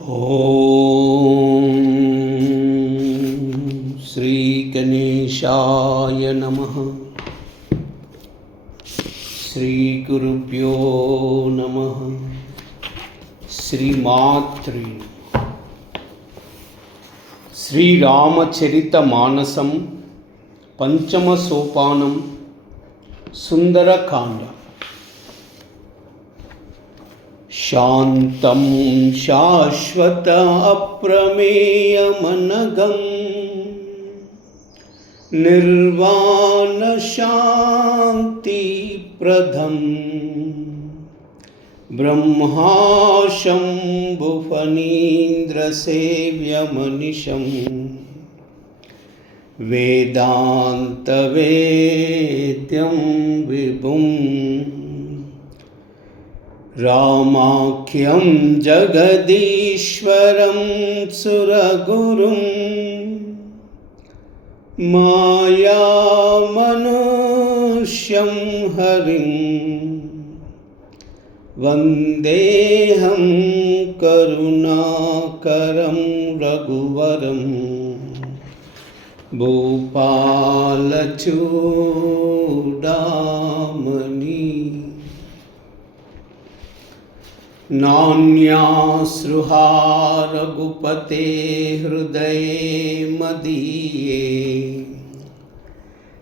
ओम श्री गणेशाय नमः। श्री गुरुभ्यो नमः। श्रीमात्रे श्रीरामचरितमानसं पंचम सोपानं सुंदरकांड। शान्तं शाश्वत अप्रमेयमनघं निर्वाण शान्तिप्रदं ब्रह्माशम्भुफणीन्द्रसेव्यमनिशं वेदान्तवेद्यं विभुं रामाख्यं जगदीश्वरं सुरगुरुं मायामनुष्यं हरिं वन्देऽहं करुणाकरं रघुवरं भूपालचूडामणि। नान्याश्रुहा रघुपते हृदये मदीये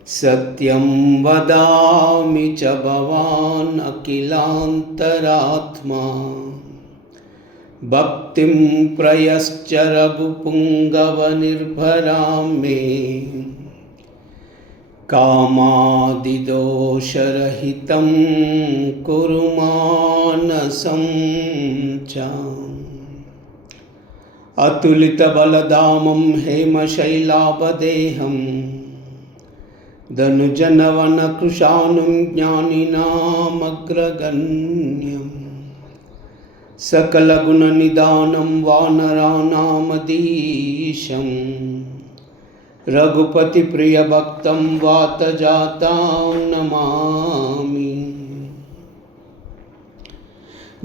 सत्यं वदामि च भवान् अखिलान्तरात्मा। भक्तिं प्रयश्च रघुपुङ्गवनिर्भरां मे कामादिदोषरहितं कुरु मानसं च। अतुलितबलधामं हेमशैलाभदेहं धनुजनवनकृशानुं ज्ञानिनामग्रगण्यं सकलगुणनिधानं वानराणामधीशं रघुपतिप्रियभक्तं वातजातां नमामि।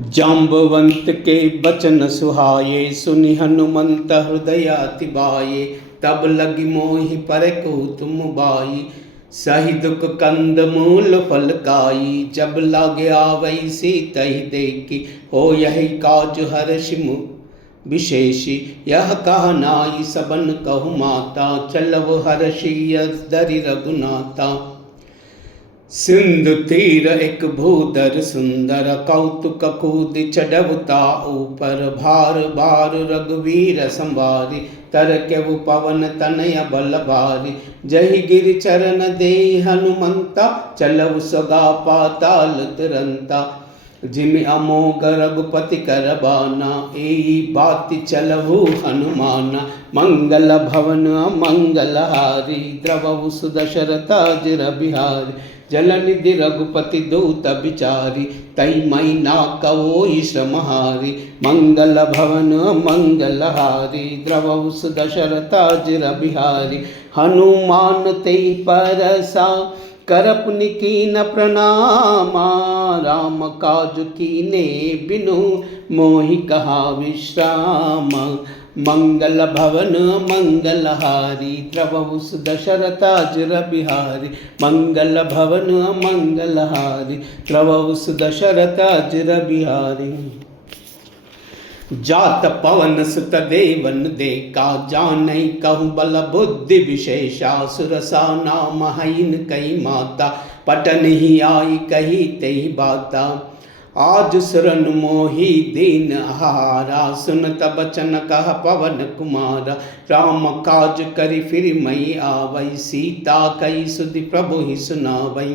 जाम्बवंत के बचन सुहाये सुनि हनुमंत हृदय अति भाये। तब लगी मोहि पर को तुम बाई सही दुख कंद मूल फल खाई। जब लागे आवै सीतहि देखी हो यही काज हर्षि विशेषी। यह कह नाई सबन कहु माता चलव हर्षि धरि रघुनाथा। सिंधु तीर एक भूधर सुंदर कौतुक कूदि चढ़वता ऊपर। भार भार रघुवीर संवारी तरकेउ पवन तनय बल भारी। जहि गिरि चरण दे हनुमंता चलऊ सगा पाताल तुरंता। जिमि अमोघ रघुपति कर बाना एई बाति चलहु हनुमाना। मंगल भवन मंगल हारी द्रवहु सुदशरथ अजिर बिहारी। जलनिधि रघुपति दूत बिचारी तई मई ना कवोई श्रमहारी। मंगल भवन मंगल हारी द्रवहु सुदशरथ अजिर बिहारी। हनुमान तेई परसा करपुनि कीन प्रणामा। राम काज कीने बिनु मोहि कहा विश्राम। मंगल भवन मंगल हारी द्रवहु सुदशरथ अजिर बिहारी। मंगल भवन मंगल हारी द्रवहु सुदशरथ अजिर बिहारी। जात पवन सुत देवन देखा जानई कहु बल बुद्धि विशेषा। सुरसा नाम हईन कई माता पटन ही आई कही तेई बाता। आज सुरन मोहि दीन हारा सुनत बचन कह पवन कुमारा। राम काज करि फिर मई आवै सीता कई सुधि प्रभु ही सुनावै।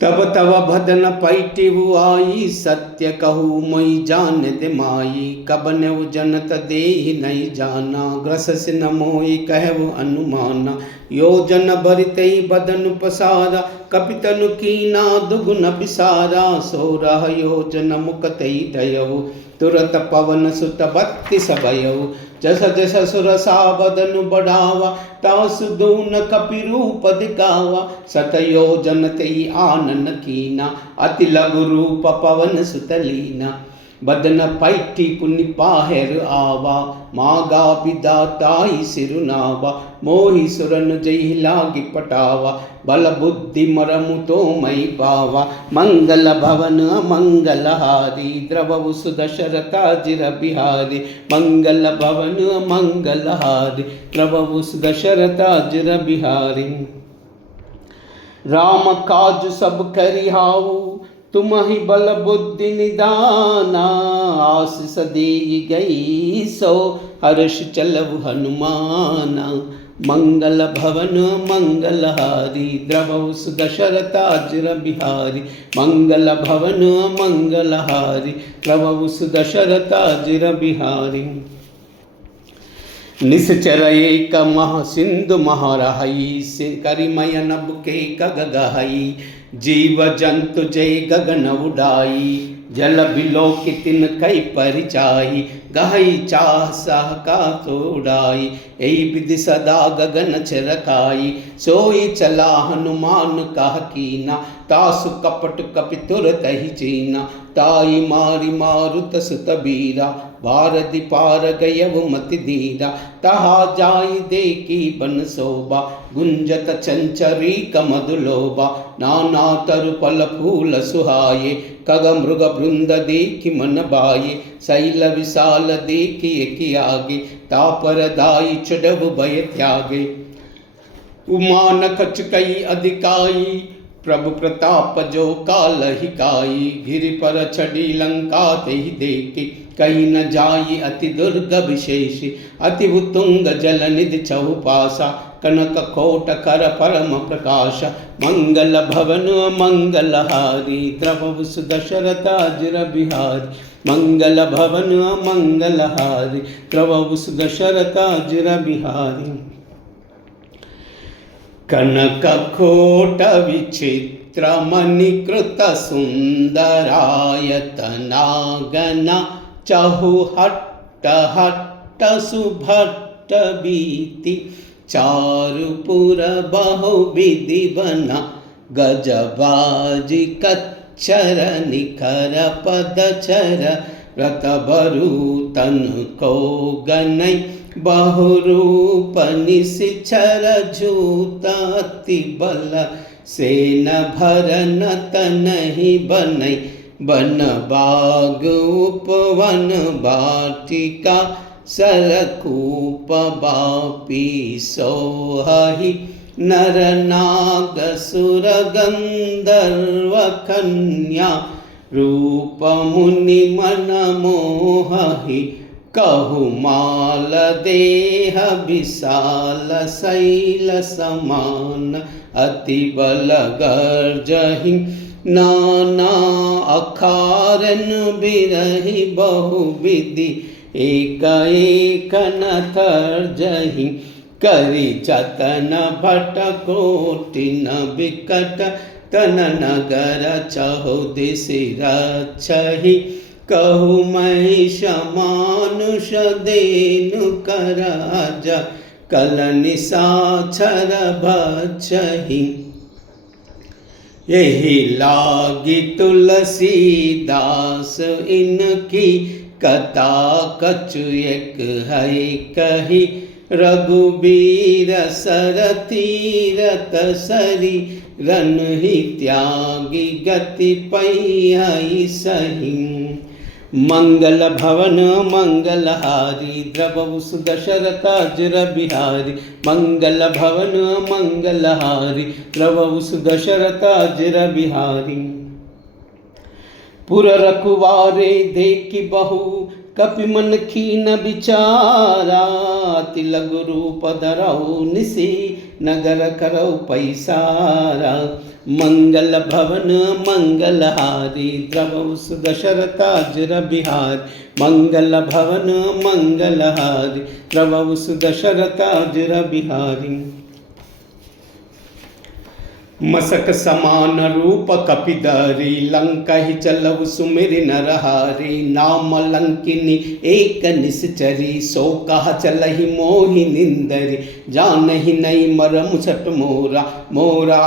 तब तब भदन पैटिवु आई सत्य कहू मोई जान दे माई। कबन जनत देहि नहीं जाना ग्रसस न मोहि कहु अनुमाना। योजन भरितई बदन पसारा कपितनु कीना दुगुन बिसारा। 16 योजन मुकतई धयऊ तुरत पवन सुत 32 भयऊ। जस जस सुरसा बदनु बढ़ावा तासु दून कपि रूप दिखावा। सतयोजन तेई आनन कीना अति लघु रूप पवन सुत लीना। बदन पैठी पुनि पाहेर आवा, मागा विदाताई सिरुनावा, मोहि सुरन जय लागी पटावा, बल बुद्धि मरमु तो मई पावा, मंगल भवन मंगलहारी, द्रवउ सुदशरथाजिर बिहारी, मंगल भवन मंगलहारी, द्रवउ सुदशरथाजिर बिहारी। राम काज सब करिहाऊ, तुम ही बल बुद्धि निदाना, आशीष देई गई सो हर्ष चलव हनुमाना, मंगल भवन मंगलहारी, द्रवउ सुदशरथाजिर बिहारी, मंगल भवन मंगलहारी, द्रवउ सुदशरथाजिर बिहारी। निश्चर एक मह सिंधु महरहई, करिमय नभ के गगहई, जीव जंतु जय गगन उड़ाई, जल बिलो कि तिन कई परिचाही, गहई चाह साह का तोड़ाई, यही विधि सदा गगन चरकाई, सोई चला हनुमान कह कीना, तासु कपट कपि तुरत ही चीना, ताई मारी मारुत सुत बीरा, भारति पार गयव मति धीरा, तहा जाई देखी बन शोभा, गुंजत चंचरी कमधुलोभा, नाना तरु फल फूल सुहाये, खग मृग बृंद देखि मन बाये, शैल विशाल देखि एकी आगे, तापर दाई चढ़व भय त्यागे, उमान कचकई अधिकाई, प्रभु प्रताप जो काल हिकाई, गिरि पर चढ़ी लंका ते ही देखी, कहीं न जाई अति दुर्ग विशेषी, अति उत्तुंग जल निधि चहुपासा, कनक कोट कर परम प्रकाश, मंगल भवन मंगलहारी, द्रवउ सुदशरथाजिर बिहारी, मंगल भवन मंगलहारी, द्रवउ सुदशरथाजिर बिहारी। कनक कोट विचित्र मणिकृत सुंदरायतना, गना चहु हट्ट हट्ट सुभट्ट बीति, चारुपुर बहु विधि बना, गजबाजी कच्छर निखर पदचर, रत बरु तन को गनई, बहुरूप निशिचर झूतति बल, सेन भरन तनहि बनई, बन बाग उपवन बाटिका, सरकूप बापी सोहहि, नर नाग सुर गंधर्व कन्या, रूप मुनि मन मोहहि, कहु माल देह विशाल शैल समान, अति बल गर्जहि, नाना अखारन बिरहि बहु विधि, एक एक न तर्जहि, करि जतन भट कोटि न बिकट, तन नगर चहु दिशि रक्षहि, कहु महिष मानुष देनु कराजा, कल निशाचर भक्षहि, यही लागी तुलसीदास इनकी, कथा कछु एक है कही, रघुबीर सरतीरथ सरी, रन ही त्यागी गति पई सही, मंगल भवन मंगलहारी, द्रवउ सुदशरथाजिर बिहारी, मंगल भवन मंगलहारी, द्रवउ सुदशरथाजिर बिहारी। पुर रखवारे देखि बहु, कपि मन खीन विचारा, अति लघु रूप धरऊ निसी, नगर करऊ पैसारा, मंगल भवन मंगलहारी, द्रवउ सुदशरथाजिर बिहारी, मंगल भवन मंगलहारी, द्रवउ सुदशरथाजिर बिहारी। मसक समान रूप कपिधरी लंका ही चलव सुमिरि नरहारी नाम लंकिनी एक निश्चरी सो कह चलहि मोहि निंदरी जानहि नहीं मरम सट मोरा मोरा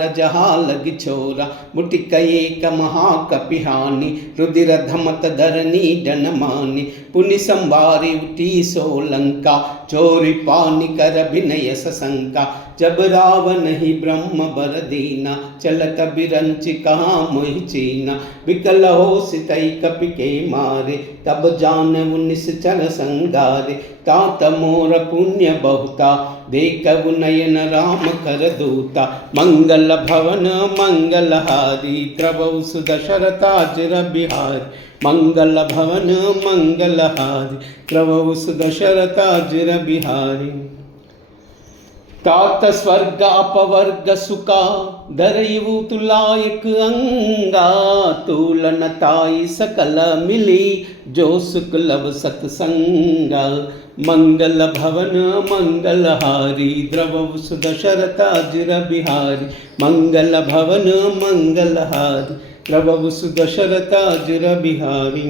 रजहा लग छोरा मुटिक एक महाकपिहानी रुदिर धमत धरनी डनमानी पुनि संवारी उठी सो लंका चोरी पानी कर विनय सशंका जब रावण ही ब्रह्म बर दीना चलत बिरंच कहाँ मोहि चीना विकल हो सितई कपि के मारे तब जान निश्चर संगारे तात मोर पुण्य बहुता देखु नयन राम कर दूता मंगल भवन मंगलहारी द्रवौ सुदशरथाजिर बिहारी मंगल भवन मंगलहारी द्रवौ सुदशरथाजिर बिहारी तात स्वर्ग अपवर्ग सुका धरयु तुलायक अंगा तुलन ताई सकल मिली जो सुख लव सत्संगा मंगल भवन मंगलहारी द्रवौ सुदशरथाजिर बिहारी मंगल भवन मंगलहारी द्रवौ सुदशरथाजिर बिहारी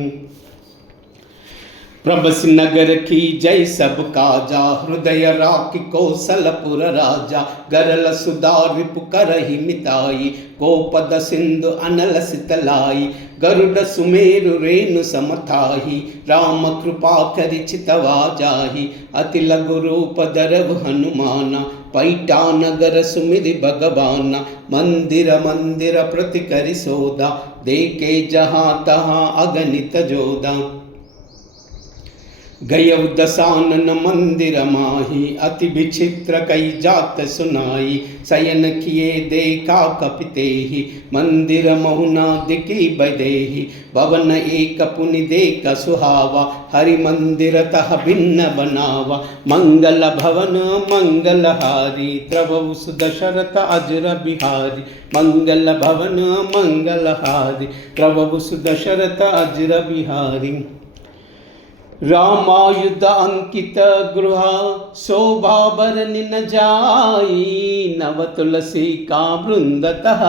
प्रभस नगर की जय सब काजा हृदय राखि कौशलपुर राजा गरल सुधा रिपु करहि मिताई गोपद सिंधु अनल सितलाई गरुड सुमेरु रेणु समथाही राम कृपा करि चितवा जाहि अति लघु रूप धरव हनुमाना पैठा नगर सुमिरि भगवाना मंदिर मंदिर प्रति करि सोदा देखे जहाँ तहाँ अगणित जोदा गयौ दसानन मंदिर माही अति विचित्र कई जात सुनाई शयन किए देखा कपितेहि मंदिर महुना दिखी बदेहि भवन एक पुनि देख सुहावा हरि मंदिर तह भिन्न बनावा मंगल भवन मंगलहारी द्रवौ सुदशरथाजिर बिहारी मंगल भवन मंगलहारी द्रवौ सुदशरथाजिर बिहारी रामायुध अंकित गृह शोभा बरनि न जाई नव तुलसी का वृंदतः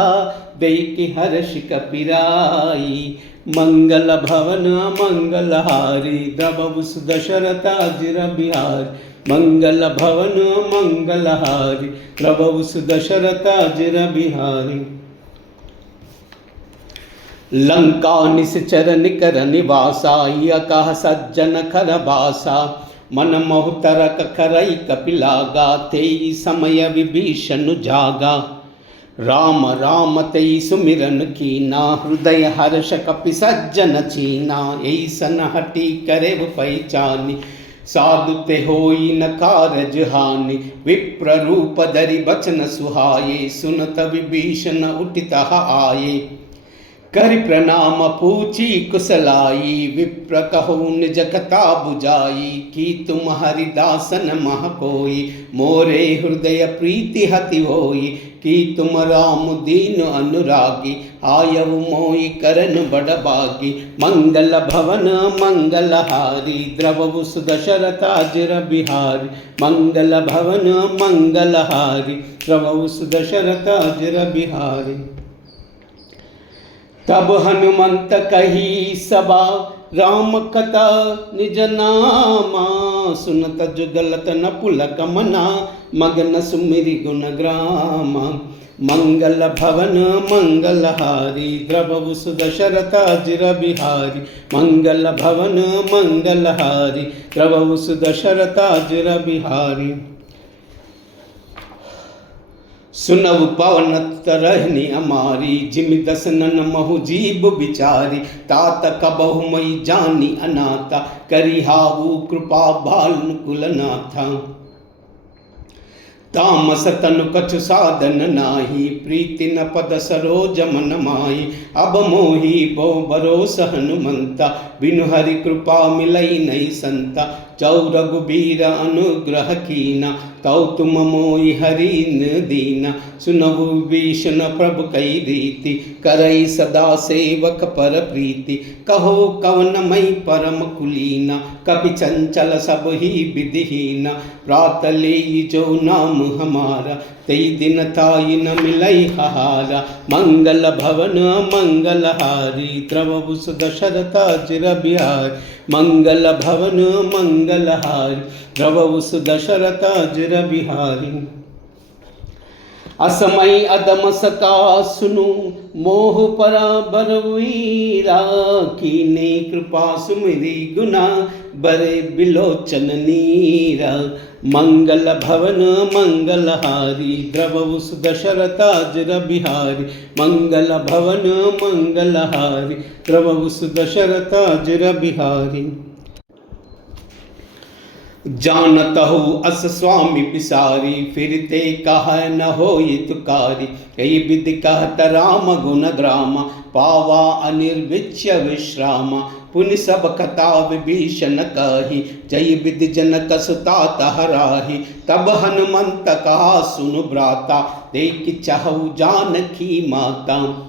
देखि हर्ष कपिराई मंगल भवन मंगलहारी द्रवौ सुदशरथाजिर बिहारी मंगल भवन मंगलहारी द्रवौ सुदशरथाजिर बिहारी लंका निश्चर निकर निवासा यकह सज्जन खर बासा मन मोहतरक करई कपिलागा तेई समय विभीषण जागा राम राम तेई सुमिरन कीना हृदय हर्ष कपि सज्जन चीना ऐसन हटी करे पहचानी साधु ते होई न कारज हानि विप्र रूप धरि बचन सुहाये सुनत विभीषण उठित आये कर प्रणाम पूछी कुशलाई विप्र कहो निज कथा बुझाई कि तुम हरिदासन मह कोई मोरे हृदय प्रीति हति होई कि तुम राम दीन अनुरागी आयव मोई करन बड़बागी मंगल भवन मंगलहारी द्रवौ सुदशरथाजिर बिहारी मंगल भवन मंगलहारी द्रवौ सुदशरथाजिर बिहारी तब हनुमंत कही सबा राम कथा निज नामा सुनत जुगलत न पुलक मना मगन सुमिरि गुण ग्रामा मंगल भवन मंगलहारी द्रवौ सुदशरथाजिर बिहारी मंगल भवन मंगलहारी द्रवौ सुदशरथाजिर बिहारी सुनव पवन तरहनी अमारी जिमि दसनन महु जीव बिचारी तात कबहु मई जानी अनाथा करिहाऊ कृपा भालु कुलनाथा तामस तनु कछु साधन नाही प्रीति न पद सरोज मन माही अब मोही बहु भरोस हनुमंता बिनु हरि कृपा मिलई नहीं संता चौ रघुबीर अनुग्रह कीना तौ तुम मोहि हरिन दीना सुनहु विभीषण प्रभु कई रीति करई सदा सेवक पर प्रीति कहो कवन मई परम कुलीना कपि चंचल सब ही विधिहीना प्रात ले जो नाम राम हमारा, तई दिन ताई न मिलई हारा। मंगल भवन मंगलहारी, द्रवहु दशरथ अजिर बिहारी। मंगल भवन मंगलहारी, द्रवहु दशरथ अजिर बिहारी। असमय अदम सका सुनु, मोह परा बरवीरा। कीने कृपा सुमिरी गुना, बरे बिलोचन नीरा। मंगल भवन मंगलहारी, द्रवहु दशरथ अजिर बिहारी। मंगल भवन मंगलहारी, द्रवहु दशरथ अजिर बिहारी। जानत हो अस स्वामी पिसारी, फिरते कह न होई तुकारी। कई विधि कहत राम गुण ग्रामा, पावा अनिर्विच्य विश्रामा। पुनि सब कथा विभीषण कही, जय विधि जनक सुता तहराही। तब हनुमंत कहा सुनु भ्राता, देख चाहु जानकी माता।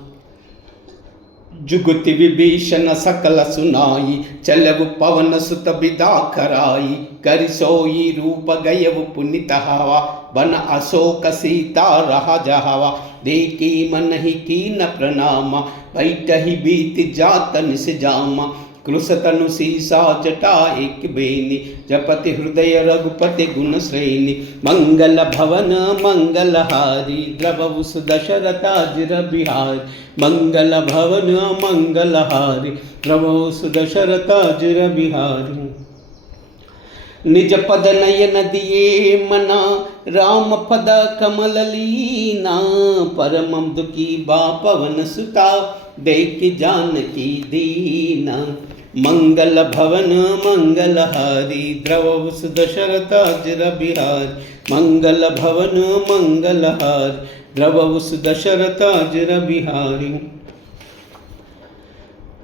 जुगति विभीषण सकल सुनाई, चलव पवन सुत बिदा कराई। कर सोई रूप गयव पुनित हवा, बन अशोक सीता रहा जहावा। देखी मन ही कीन प्रणामा, बैठही बीत जात निस जामा। कृष तनु सीसा जटा एक बेनी, जपति हृदय रघुपति गुण श्रेणी। मंगल भवन मंगलहारी, द्रवहु दशरथ अजिर बिहारी। मंगल भवन मंगलहारी, द्रवहु दशरथ अजिर बिहारी। निज पद नयन दिए मना, राम पद कमल लीना। परम दुखी बा पवन सुता, देख जानकी दीना। मंगल भवन मंगलहारी, द्रवहु दशरथ अजिर बिहारी। मंगल भवन मंगलहारी, द्रवहु दशरथ अजिर बिहारी।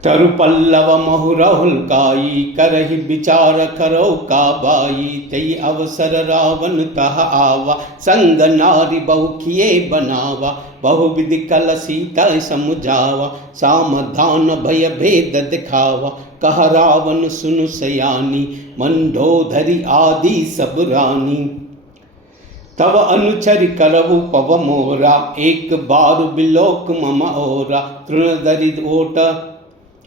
तरु पल्लव महु राहुल काई, करहि विचार करो का बाई। तई अवसर रावण तह आवा, संग नारी बहु किए बनावा। बहु विधि कल सीता समुझावा, सामधान भय भेद दिखावा। कह रावण सुनु सयानी, मंडोदरी आदि सब रानी। तव अनुचर करहु पव मोरा, एक बार बिलोक मम ओरा। तृणधरि ओट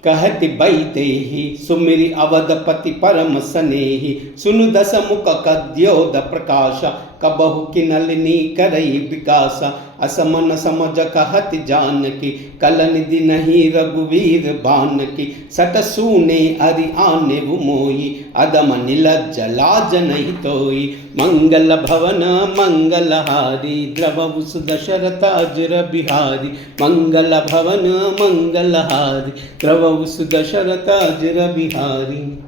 कहति बैदेहि, सुमिरि अवधपति परम स्नेहि। सुनु दस मुख कद्योद प्रकाश, कबहु किनलिनी करई विकास। असमन समझ कहति जानकी, कलनिधि नहीं रघुवीर बानकी। सट सूने अरि आने मोई, अदम नीलज्ज लाज नहीं तोई। मंगल भवन मंगलहारी, द्रवहु दशरथ अजिर बिहारी। मंगल भवन मंगलहारी, द्रवहु दशरथ अजिर बिहारी।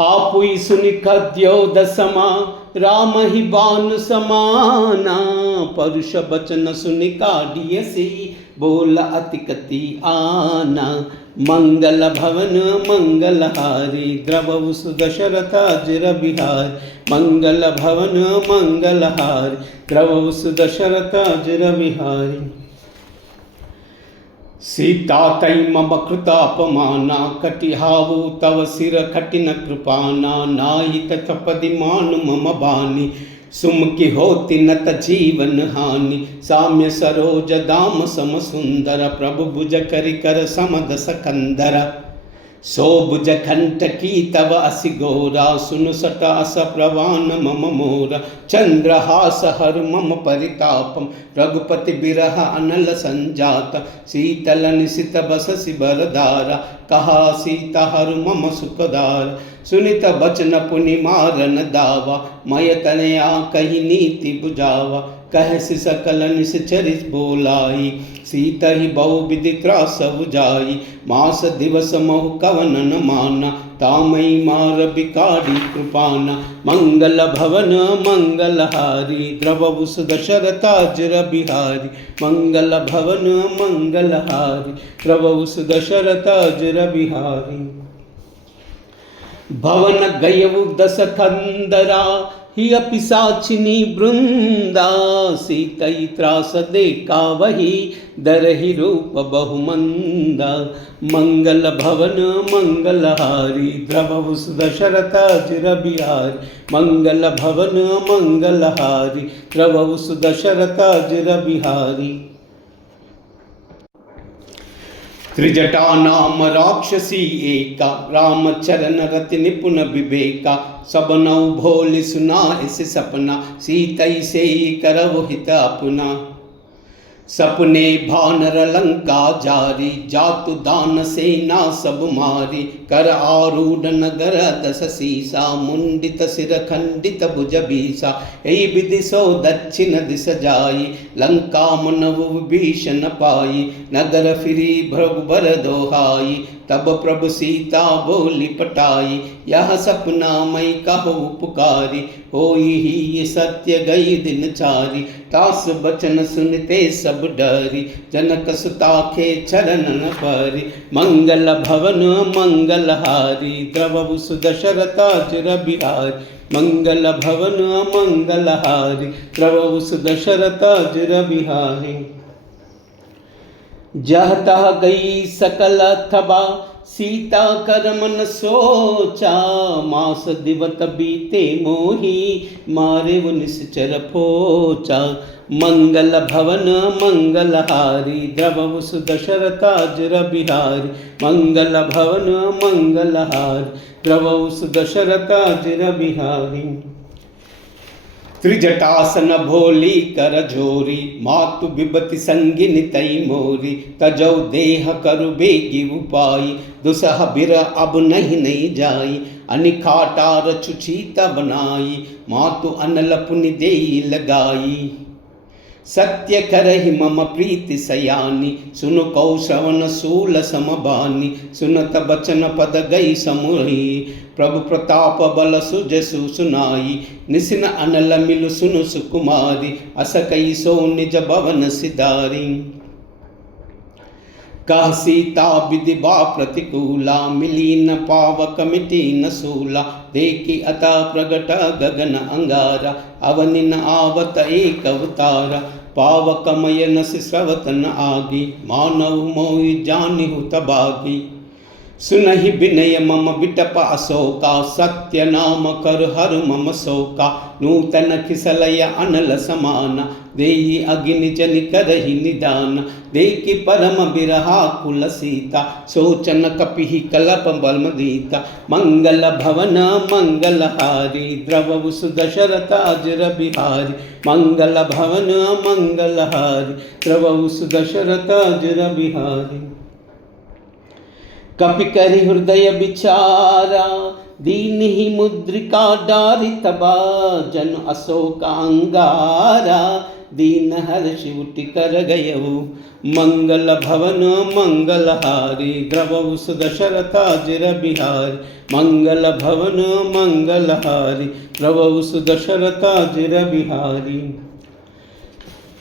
आपुई सुनि कद्योद समा, राम ही बान समाना। परुष बचन सुनि काढ़ियसी, बोल अति कति आना। मंगल भवन मंगलहारी, द्रवहु दशरथ अजिर बिहारी। मंगल भवन मंगलहारी, द्रवहु दशरथ अजिर बिहारी। सीता तई मम कृत अपमाना, कटिहावु तव सिर कठिन कृपाना। नाहि तत्पदि मानु मम बानी, सुमुखी होति नत जीवन हानि। साम्य सरोज दाम सम सुंदर, प्रभु भुज करि कर समद सकंदर। सोभुज कंटकी तव असि गोरा, सुनु सट अस प्रवान मम मोरा। चंद्रहास हर मम परितापम, रघुपति बिरह अनल संजात। शीतल निशित बससि बरदारा, कहा सीता हर मम सुखदार। सुनित बचन पुनि मारन दावा, मय तनया कही नीति बुझावा। कह सकल निश्चरि बोलाई, सीता ही बहु विधि त्रास बुझाई। मास दिवस महु कवन न माना, तामई मार बिकारी कृपाना। मंगल भवन मंगलहारी, द्रवहु दशरथ अजिर बिहारी। मंगल भवन मंगलहारी, द्रवहु दशरथ अजिर बिहारी। भवन गयउ दस खंदरा, ही पिशाचिनी वृंदा सीतई त्रास देखा वही दरहि रूप बहुमंदा मंगल भवन मंगलहारी द्रवउस दशरथ जिर बिहारी मंगल भवन मंगलहारी द्रवउस दशरथ जिर बिहारी त्रिजटा नाम राक्षसी एका रामचरण रति निपुण विवेका सबनौ भोल सुना इस सपना सीतई से करव हित अपना सपने भानर लंका जारी जातु दान सेना सब मारी कर आरूढ़ नगर दस सीसा मुंडित सिर खंडित भुज बीसा यही विधि सो दक्षिण दिश जाई लंका मनव विभीषण पाई नगर फिरी भ्रभु बर दोहाई तब प्रभु सीता बोली पटाई यह सपना मई कहो पुकारी होई ही सत्य गई दिन चारी तास बचन सुनते सब डरी जनक सुता के चरणन परी मंगल भवन मंगलहारी द्रवउ सुदशरथ जिर बिहारी मंगल भवन मंगलहारी द्रवउ सुदशरथ जिर बिहारी जह तह गई सकल थबा सीता कर मन सोचा मास दिवत बीते मोही मारे वो निश्चर पोचा मंगल भवन मंगलहारी द्रवउ सुदशरथ जिर बिहारी मंगल भवन मंगलहारी द्रवउ सुदशरथ जिर बिहारी त्रिजटासन भोली कर जोरी मातु बिबति संगिनी तई मोरी तजौ देह करु बेगी उपाई दुसह बिर अब नहीं जाई अनिखाटार चुचीता बनाई मातु अनल पुनि देई लगाई सत्य करहि मम प्रीति सयानी सुन कौशवन सूल समबानी सुनत बचन पद गई समुही प्रभु प्रताप बल सुजसु सुनाई निसिन अनल मिलु सुनु सुकुमारी अस कई सो निज भवन सिधारी कह सीता विधि बा प्रतिकूला मिली न पावक मिटी न सूला देखी अता प्रगट गगन अंगारा अवनि न आवत एक अवतारा पावकमय न स्रवत न आगी मानव मोहि जानिहु तबागी सुनहि विनय मम बिटप अशोका सत्य नाम कर हर मम शोका नूतन खिसलय अनल समाना देहि अग्नि जनि करहि निदान देखि परम बिरहा कुल सीता सोचन कपिहि कलप बलमदीता मंगल भवन मंगलहारी द्रवउ सुदशरथ जिर बिहारी मंगल भवन मंगलहारी द्रवउ सुदशरथ जिर बिहारी कपि करि हृदय विचारा दीन ही मुद्रिका डारि तबा जन अशोक अंगारा दीन हर्ष उठि कर गयऊ मंगल भवन मंगलहारी द्रवउ सुदशरथ जिर बिहारी मंगल भवन मंगलहारी द्रवउ सुदशरथ जिर बिहारी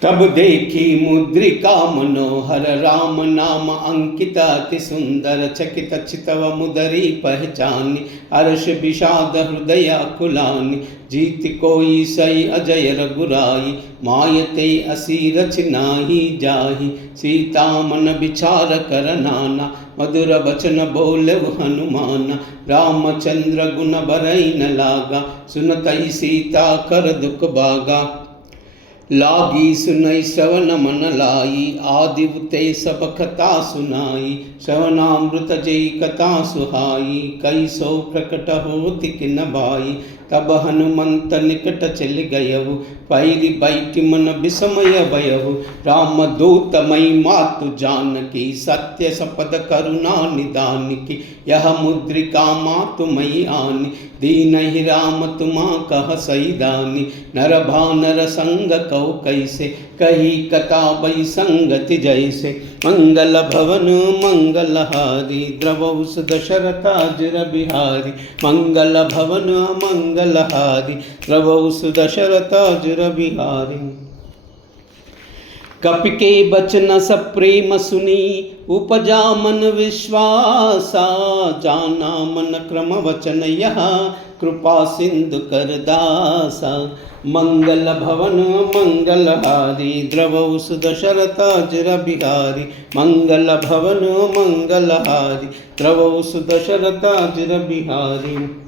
तब देखी मुद्रिका मनोहर राम नाम अंकित अति सुंदर चकित चितव मुदरी पहचानी हर्ष विषाद हृदय कुलानी जीत कोई सई अजय रघुराई मायते असी रचनाही जाही सीता मन विचार कर नाना मधुर बचन बोलव हनुमान रामचंद्र गुण बरई न लागा सुनतई सीता कर दुख बागा लागी सुनई श्रवण मन लाई आदिवते सब कथा सुनाई श्रवणामृत जय कथा सुहाई कई सो प्रकट होति किन भाई तब हनुमंत निकट चल गयऊ पैरी बैठि मन विस्मय भयऊ राम दूत मई मातु जानकी सत्य सपद करुणा निदान की यह मुद्रिका मातु मई आनी दीन ही राम तुमा कह सईदानी नर भानर संग कौ कैसे कही कथा बई संगति जैसे मंगल भवन मंगलहारी द्रवउ सुदशरथ जिर बिहारी मंगल भवन मंगलहारी द्रवउ सुदशरथ जिर बिहारी कपि के बचन सब प्रेम सुनी, उपजा मन विश्वासा, जाना मन क्रम वचन यह, कृपा सिंधु कर दासा। मंगल भवन मंगलहारी, द्रवौ सुदशरथ अजर बिहारी। मंगल भवन मंगलहारी, द्रवौ सुदशरथ अजर बिहारी।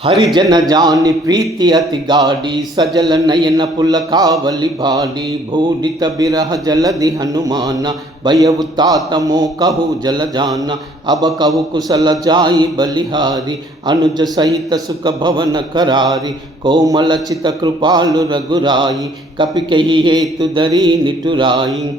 हरिजन जानि प्रीति अति गाढ़ी, सजल नयन पुलकावली भाली। भूडित बिरह जलधि हनुमाना, भयउ तात मोह कहु जल जाना। अब कहु कुशल जाई बलिहारी, अनुज सहित सुख भवन करारी। कोमल चित कृपालु रघुराई, कपि कहि हेतु धरी निठुराई।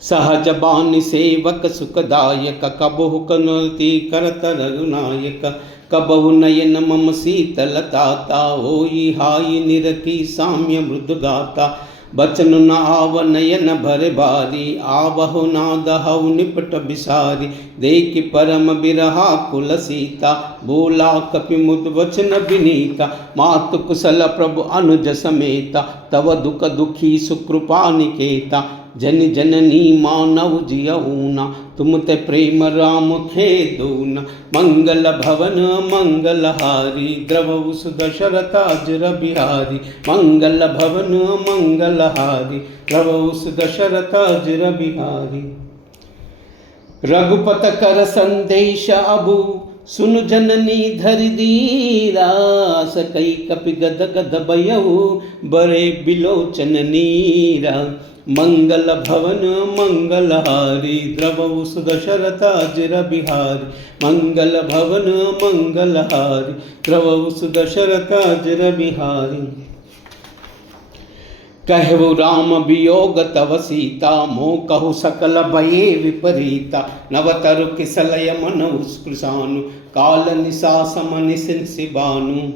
सहज बानी सेवक सुखदायक, कबहु कनुति करत रघुनायक। कबहु नयन मम शीतलताता, होई हाई निरखी साम्य मृदु गाता। बचन न आव नयन भर बारी, आवहु नाद हऊ निपट बिसारी। देखि परम बिरहा कुल सीता, बोला कपि मुद वचन विनीता। मातु कुशल प्रभु अनुज समेता, तव दुख दुखी सुकृपा निकेता। जन जननी मानव जियऊना, तुम ते प्रेम राम खेदूना। मंगल भवन मंगलहारी, द्रवौ सुदशरथ अजर बिहारी। मंगल भवन मंगलहारी, द्रवौ सुदशरथ अजर बिहारी। रघुपत कर संदेश अबु, सुनु जननी धरि धीरा। सकई कपि गद गद भयउ, बरे बिलोचन नीरा। मंगल भवन मंगलहारी, द्रवौ सुदशरथ अजर बिहारी। मंगल भवन मंगलहारी, द्रवौ सुदशरथ अजर बिहारी। कहु राम वियोग तव सीता, मोह कहु सकल भये विपरीता। नवतरु किसलय मन स्पृशानु, काल निशा सम निशिंसि बानु।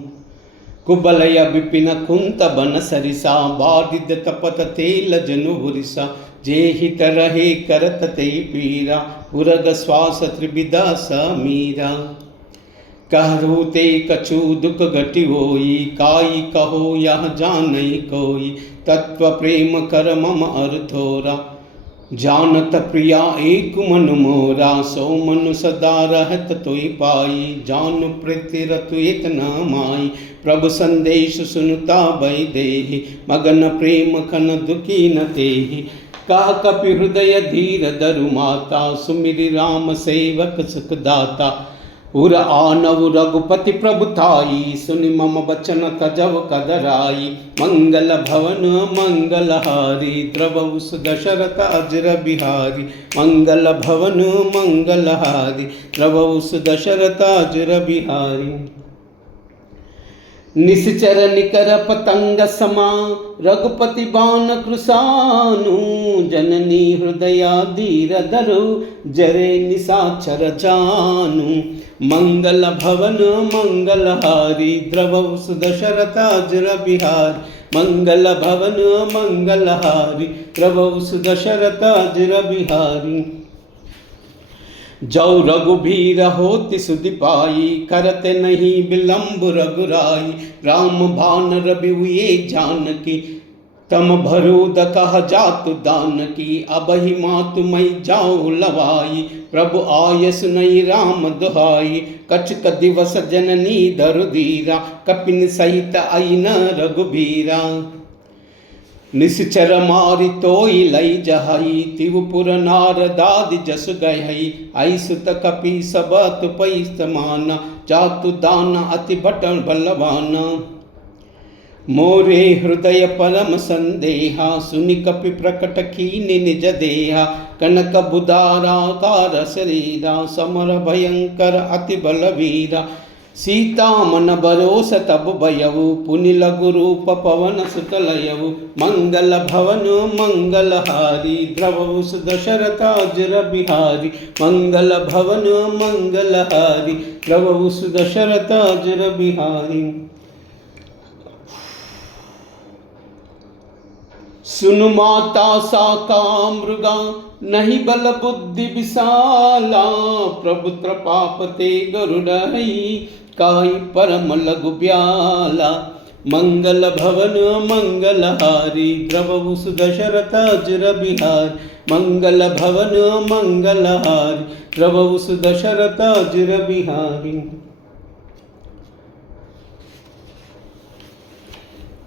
कुबलय विपिन कुंत बन सरिसा, बाधित तपत तेल जनु हुरिसा। जे हित रहे करत ते पीरा, उरग श्वास त्रिविधा समीरा। कहरु ते कछु दुख घटि होई, काई कहो यह जानई कोई। तत्व प्रेम कर मम अर्थोरा, जानत प्रिया एक मन मोरा। सो मनु सदा रहत तोई पाई, जानु प्रीति रतु इतना माई। प्रभु संदेश सुनता भय देहि, मगन प्रेम खन दुखी न तेहि। कह कपि हृदय धीर धरु माता, सुमिरि राम सेवक सुखदाता। उर आनव रघुपति प्रभु थाई, सुनि मम बचन तजव कदराई। मंगल भवन मंगलहारी, द्रवौ सुदशरथ अजर बिहारी। मंगल भवन मंगलहारी, द्रवौ सुदशरथ अजर बिहारी। निश्चर निकर पतंग समा, रघुपति बाण कृशानु। जननी हृदया धीर धरु, जरे निशाचर जानु। मंगल भवन मंगलहारी, द्रवौ सुदशरथ अजर बिहारी। मंगल भवन मंगलहारी, द्रवौ सुदशरथ अजर बिहारी। जौ रघुबीर होति सुधि पाई, करते नहीं विलंब रघुराई। राम भान रवि हुए जानकी, तम भरूद कह जातु दान की। अबहि मातु मई जाऊ लवाई, प्रभु आय सुनई राम दुहाई। कछुक दिवस जननी धरु धीरा, कपिन सहित अइन रघुबीरा। निश्चर मारि तोई लई जहाई, तिवपुर नारदादि जसु गहई। आई सुत कपि सब तुपई समाना, जातु दान अति बटन बलवाना। मोरे हृदय परम संदेहा, सुनि कपि प्रकट कीनि निज देहा। कनक बुदारा कार शरीरा, समर भयंकर अति बलवीरा। सीता मन बरोस तब भयउ, पुनि लघु रूप पवन सुत लयउ। मंगल भवन मंगलहारी, द्रवौ सुदशरथ अजर बिहारी। मंगल भवन मंगलहारी, द्रवौ सुदशरथ अजर बिहारी। सुनु माता साका मृगा, नहीं बल बुद्धि विशाला। प्रभुत्र पाप ते गरुड़ई, काई परम लघु ब्याला। मंगल भवन मंगलहारी द्रवहु सुदशरथ अजर बिहारी मंगल भवन मंगलहारी द्रवहु सुदशरथ अजर बिहारी।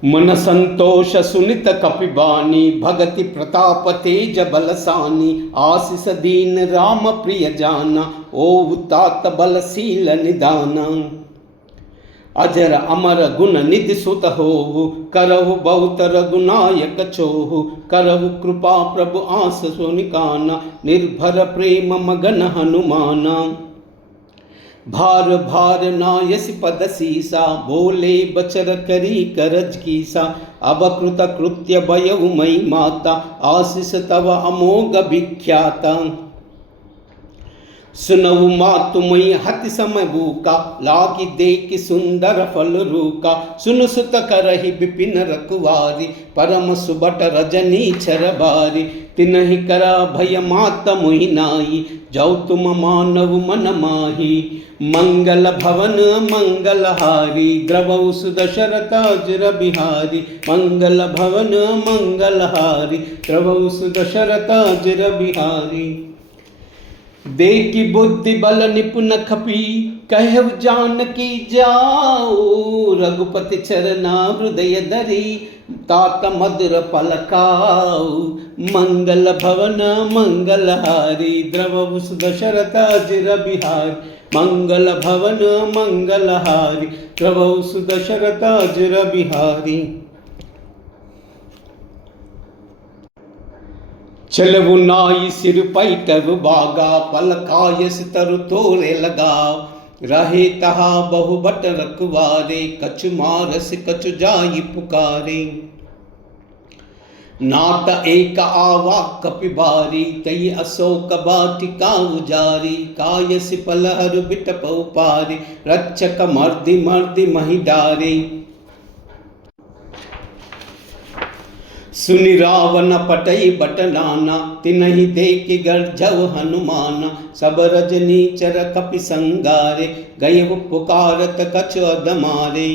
मन संतोष सुनित कपिबानी भगति प्रताप तेज बलसानी आशीष दीन राम प्रिय जाना ओ तात बलशील निदाना अजर अमर गुण निधि सुत होहु करहु बहुत रघुनायक चोहु करहु कृपा प्रभु आस सुनिकाना निर्भर प्रेम मगन हनुमाना भार भार नायस पद सीसा बोले बचर करी करज कीसा अब कृत कृत्य भयउ मई माता आशीष तव अमोघ विख्याता सुनऊ मातु मई हति समय भूका लागी देखि सुंदर फल रूका सुन सुत करहि विपिन रखवारी परम सुबट रजनी छर बारी तिनहि करा भय मात मोहि नाई जाऊ तुम मानव मन माही मंगल भवन मंगलहारी द्रवहु सुदशरथ अजर बिहारी मंगल भवन मंगलहारी द्रवहु सुदशरथ अजर बिहारी। देखी बुद्धि बल निपुण खपी कहु जानकी जाओ रघुपति चरना हृदय धरी तात मधुर पलकाऊ मंगल भवन मंगलहारी द्रवहु सुदशरथ अजर बिहारी मंगल भवन मंगलहारी द्रवहु सुदशरथ अजर बिहारी। चलवु नाई सिर पैटव बागा पलकाय सितर तोरे लगाव रहे तहा बहु बट रखवारे कछु मारस कछु जाई पुकारे नात एक आवा कपिबारी तई अशोक बाटिका उजारी कायस पलहर बिटप उपारी रक्षक मर्दि मर्दि मही डारे सुनि रावण पटई बट नाना तिनहि देखि गर्जव हनुमाना सब रजनी चर कपि संगारे गए पुकारत कछु अदमारे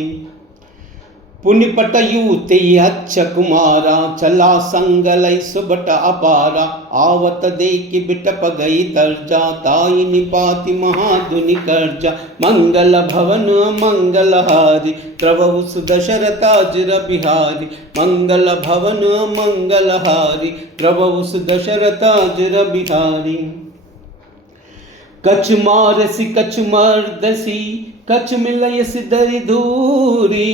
पुनि पटयु ते अच्छ कुमारा चला संगलई सुबट अपारा आवत देखि बिटप गई तर्जा ताई निपाति महाधुनि कर्जा मंगल भवन मंगलहारी द्रवहु सुदशरथ अजर बिहारी मंगल भवन मंगलहारी द्रवहु सुदशरथ अजर बिहारी। कछु मारसी कछु मर्दसी कछु मिलयसि दरि धूरी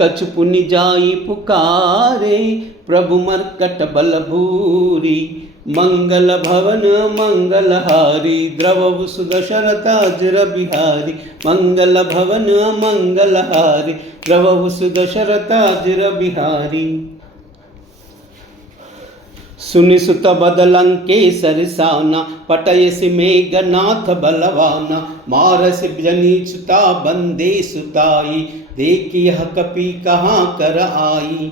कछु पुनि जाई पुकारे प्रभु मर्कट बल भूरी मंगल भवन मंगलहारी द्रवहु सुदशरथ अजर बिहारी मंगल भवन मंगलहारी द्रवहु सुदशरथ अजर बिहारी। सुनि सुत बदलंके सरसाना पटयसि मेघनाथ बलवाना मारसि जनी सुता बंदे सुताई देखी यह कपि कहाँ कर आई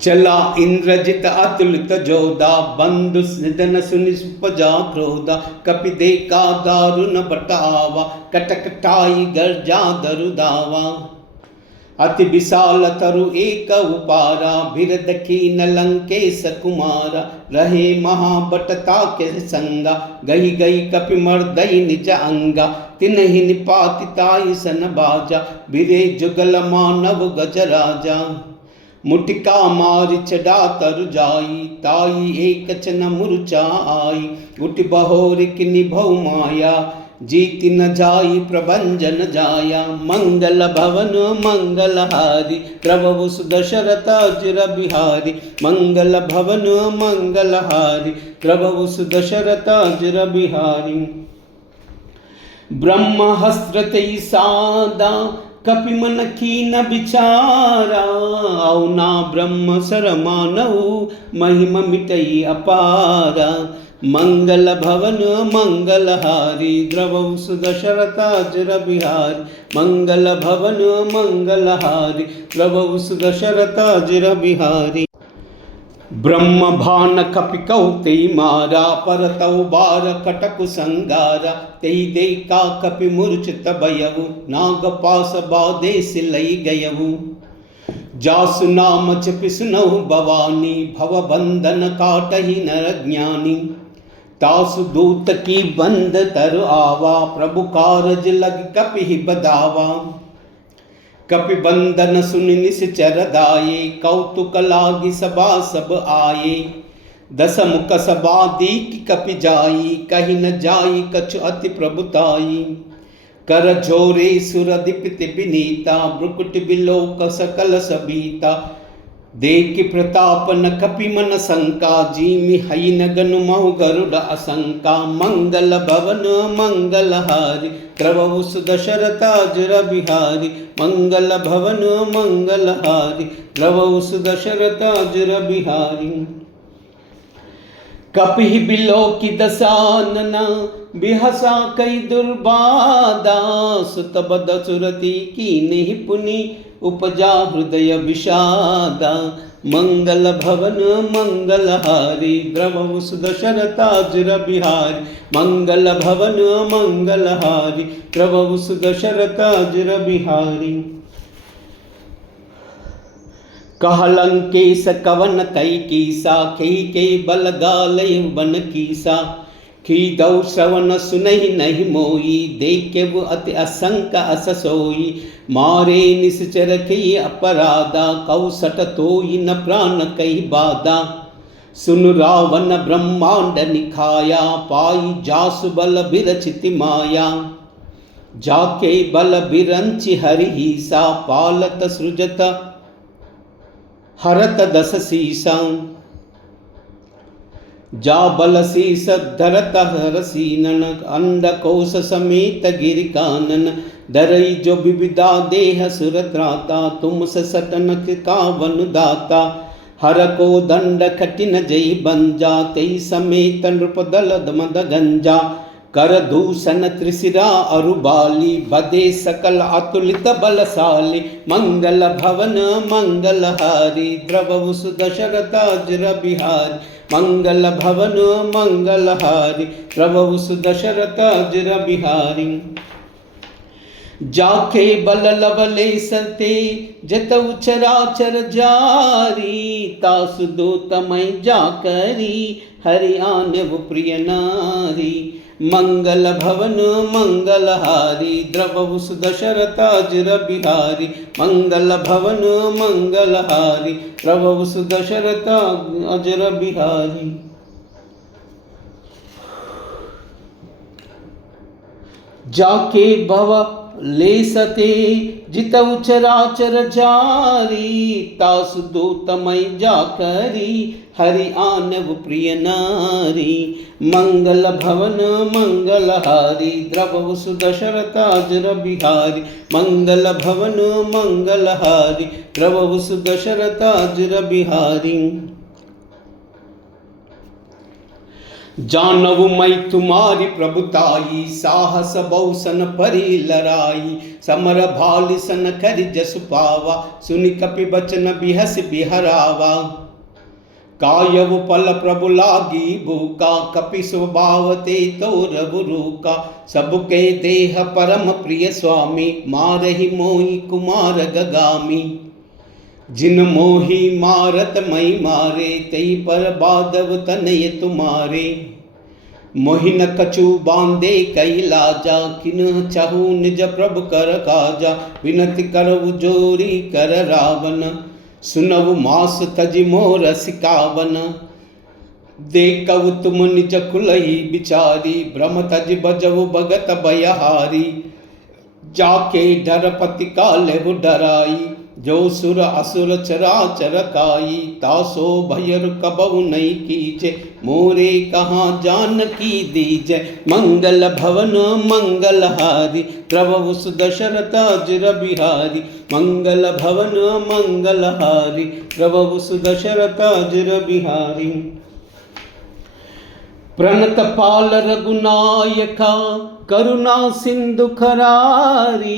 चला इंद्रजित अतुलित जोधा बंधु निधन सुनि सुपजा क्रोधा कपि देखा दारुण बटावा कटकटाई गर्जा दरुदावा अति विशाल तरु एक उपारा बिरद खीन लंकेश कुमारा रहे महाबटता के संगा गई गई कपि मर्दई निज अंगा तिन्हि निपातिताई सन बाजा बिरे जुगल मानव गजराजा मुटिका मारि चढ़ा तर जाई ताई एक चन मुरचा आई उठ बहोर किनि भौ माया जीति न जाई प्रभंजन जाया मंगल भवन मंगलहारी द्रवहु सुदशरथ अजर बिहारी मंगल भवन मंगलहारी द्रवहु सुदशरथ अजर बिहारी। ब्रह्महस्त्र तई सादा कपि मन कीन विचारा औना ब्रह्म सर मानऊ महिमा मिटई अपारा मंगल भवन मंगलहारी द्रवहु सुदशरथ अजर बिहारी मंगल भवन मंगलहारी द्रवहु सुदशरथ अजर बिहारी। ब्रह्म भान कपि कौते मारा परतौ बार कटकु संगारा तेई दे का कपि मूर्छित भयउ नाग पास बाधे सिलई गयउ जासु नाम जपि सुनहु भवानी भव बंधन काटहि नर ज्ञानी तासु दूत की बंद तर आवा प्रभु कारज लग कपि बदावा कपि बंदन सुन निश्चर दाये कौतुक लागी सबा सब आये दस मुख सबा दीक कपि जाई कहीं न जाई कछु अति प्रभुताई कर जोरे सुर दीप्ति विनीता ब्रुकुट बिलोक सकल सबीता देख प्रताप न कपि मन शंका जीमि हई न गनु महु गरुड़ असंका मंगल भवन मंगलहारी त्रवहु सुदशरथाजुर बिहारी मंगल भवन मंगलहारी त्रवहु सुदशरथाजुर बिहारी कपि बिलोकि दसानना बिहसा कई दुर्बादा सुत बद सुरति की नहीं पुनि उपजा हृदय विषादा मंगल भवन मंगलहारी द्रवहु सुदशरथाजुर बिहारी मंगल भवन मंगलहारी द्रवहु सुदशरथाजुर बिहारी कहलंकेश कवन कई कीसा के बल गालय बन कीसा खीदौ श्रवण सुनहि नहीं मोई देखे वो अति असंक अस सोई मारे निश्चर कई अपराधा कौसट तोई न प्राण कई बाधा सुन रावण ब्रह्मांड निखाया पाई जासु बल बिरचिति माया जाके बल बिरंचि हरि सा पालत सृजत हरत दस सीसा जा बल शीस धरत हर सीनन अंडकोश समेत गिर कानन धरई जो विविधा देह सुर त्राता तुम सटन का वन दाता हर को दंड कठिन जय बंजा तेई समेत नृप दल मद गंजा कर दूषण त्रिशिरा अरुबाली बदे सकल अतुलित बलशाली मंगल भवन मंगलहारी द्रवहु सुदशरथाजुर बिहारी मंगल भवन मंगलहारी द्रवहु सुदशरथाजुर बिहारी जाके बल लवले सते जतउ चराचर जारी तासु दूतमय जाकरी हरि आनव प्रिय नारी मंगल भवन मंगलहारी द्रवहु सुदशरथाजुर बिहारी मंगल भवन मंगलहारी द्रवहु सुदशरथाजुर बिहारी जाके भव ले सते जितउ चराचर जारी तासु दूतमय जाकरी हरि आनव प्रिय नारी मंगल भवन मंगलहारी द्रवहु सुदशरथाजुर बिहारी मंगल भवन मंगलहारी द्रवहु सुदशरथाजुर बिहारी जानवु मैं तुम्हारी प्रभुताई साहस बहुसन परी लड़ाई समर भाल सन कर जस पावा सुनि कपि बचन बिहस बिहरावा कायव पल प्रभु लागी भूका कपि स्वभाव ते तो रघुरूका सबके देह परम प्रिय स्वामी मारहि मोहि कुमार गगामी जिन मोही मारत मई मारे तई पर बाधव तनय तुम्हारे मोहिन कछु बांधे कई लाजा किन चाहू निज प्रभु कर काजा विनति करऊ जोरी कर रावण सुनव मास तजि मोर सिकावन देखऊ तुम निज कुलही बिचारी भ्रम तजि बजऊ भगत भयहारी जाके डरपति काले डराई जो सुर असुर चराचर काई तासो भयर कबहु नहीं कीजे मोरे कहाँ जान की दीजे मंगल भवन मंगलहारी द्रवहु सुदशरथाजुर बिहारी मंगल भवन मंगलहारी द्रवहु सुदशरथाजुर बिहारी प्रणत पाल रघुनायका करुणा सिंधु खरारी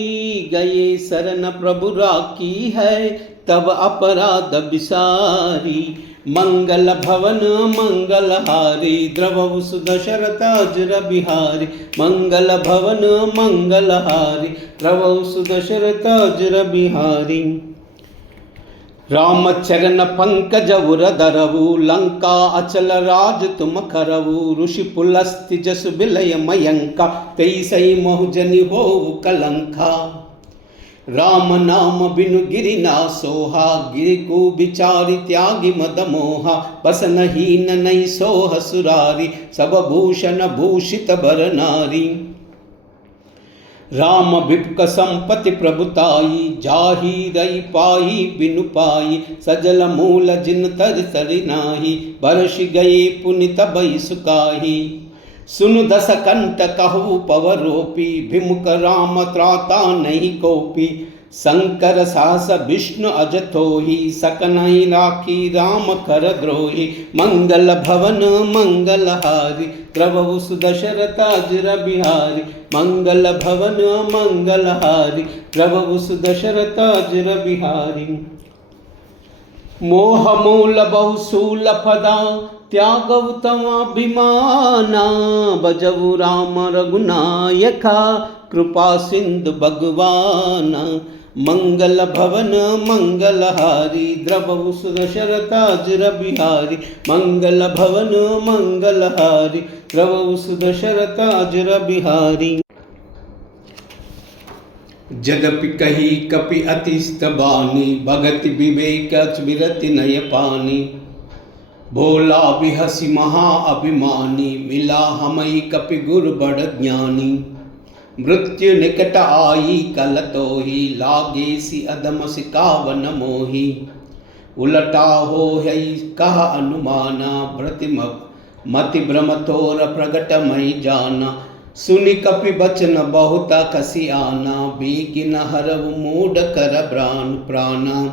गए शरण प्रभु राखी है तब अपराध बिसारी मंगल भवन मंगलहारी द्रवहु सुदशरथाजिर बिहारी मंगल भवन मंगलहारी द्रवहु सुदशरथाजिर बिहारी रामचरण पंकज उरधरवु लंका अचल राज तुम करवु ऋषि पुलस्ति जसु बिलय मयंका तैसई मोहजनि हो कलंका राम नाम बिनु गिरि ना सोहा गिरि को बिचारि त्यागी मद मोहा बसन हीन नहीं सोह सुरारी सब भूषण भूषित बर नारी राम विपुक संपत्ति प्रभुताई जाही रई पाई बिनु पाई सजल मूल जिन तर तरि नाही बरस गए पुनित बई सुकाही सुनु दस कंठ कहु पवरोपी विमुख राम त्राता नहीं कोपी शंकर साहस विष्णु अजतोहि सकनहि राखी राम कर द्रोही मंगल भवन मंगलहारी द्रवहु सुदशरथाजिर बिहारी मंगल भवन मंगलहारी द्रवहु सुदशरथाजिर बिहारी मोह मूल बहुशूल पदा त्यागव तमाभिमाना भजऊ राम रघुनायका कृपा सिंधु भगवाना मंगल भवन मंगलहारी द्रवहु सुदशरथाजिर बिहारी मंगल भवन मंगलहारी द्रवहु सुदशरथाजिर बिहारी जगपि कही कपि अतिस्त बानी भगति विवेक विरति नय पानी भोला बिहसी महा अभिमानी मिला हमई कपि गुरु बड़ ज्ञानी मृत्यु निकट आई कल तो ही लागे सी अदम सिकावन मोही उलटा हो है कह अनुमाना प्रतिम मति भ्रम तोर प्रगट मई जाना सुनि कपि बचन बहुत कसी आना बीगिन हरव मूड कर प्राणा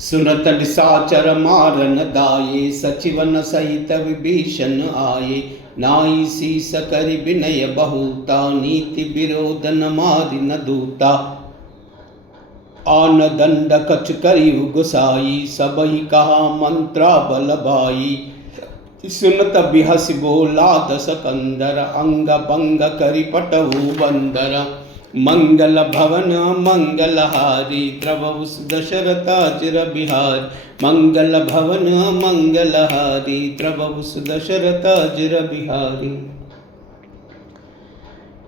सुनत निशाचर मारन दाये सचिवन सहित विभीषण आये नाई शीस करि विनय बहुता नीति विरोध न मारि न दूता आन दंड कछ करि गुसाई सबहि कहा मंत्रा बल भाई सुनत बिहसि बोला दस कंदर अंग भंग करि पटहु बंदर मंगल भवन मंगलहारी द्रवहु सुदशरथाजिर बिहारी मंगल भवन मंगलहारी द्रवहु सुदशरथाजिर बिहारी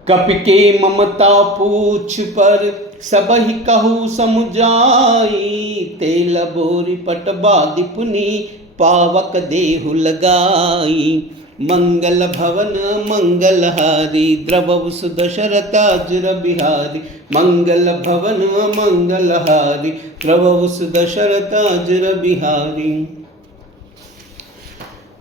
कपि के ममता पूछ पर सबहि कहु समुझाई तेल बोरी पट बादि पुनि पावक देहु लगाई मंगल भवन मंगलहारी द्रवहु सुदशरथाजिर बिहारी मंगल भवन मंगलहारी द्रवहु सुदशरथाजिर बिहारी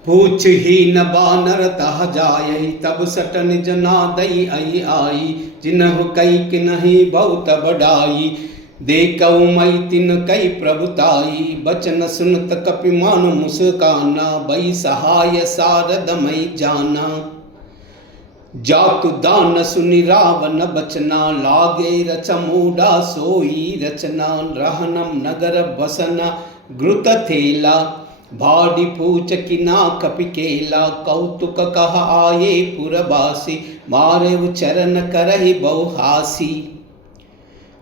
पूछ ही न बानर तह जाय तब सट निज नादई आई जिन्हु कई किन्हि बहुत बड़ाई देखऊ मई तिन कई प्रभुताई बचन सुनत कपि मान मुस्काना बई सहाय सारद मई जाना जातु दान सुनि रावण बचना लागे रच मूडा सोई रचना रहनम नगर बसना घृत थेला भाडी पूछ किना कपि केला कौतुक कह आये पुरबासी मारे चरण करहि बहुहासी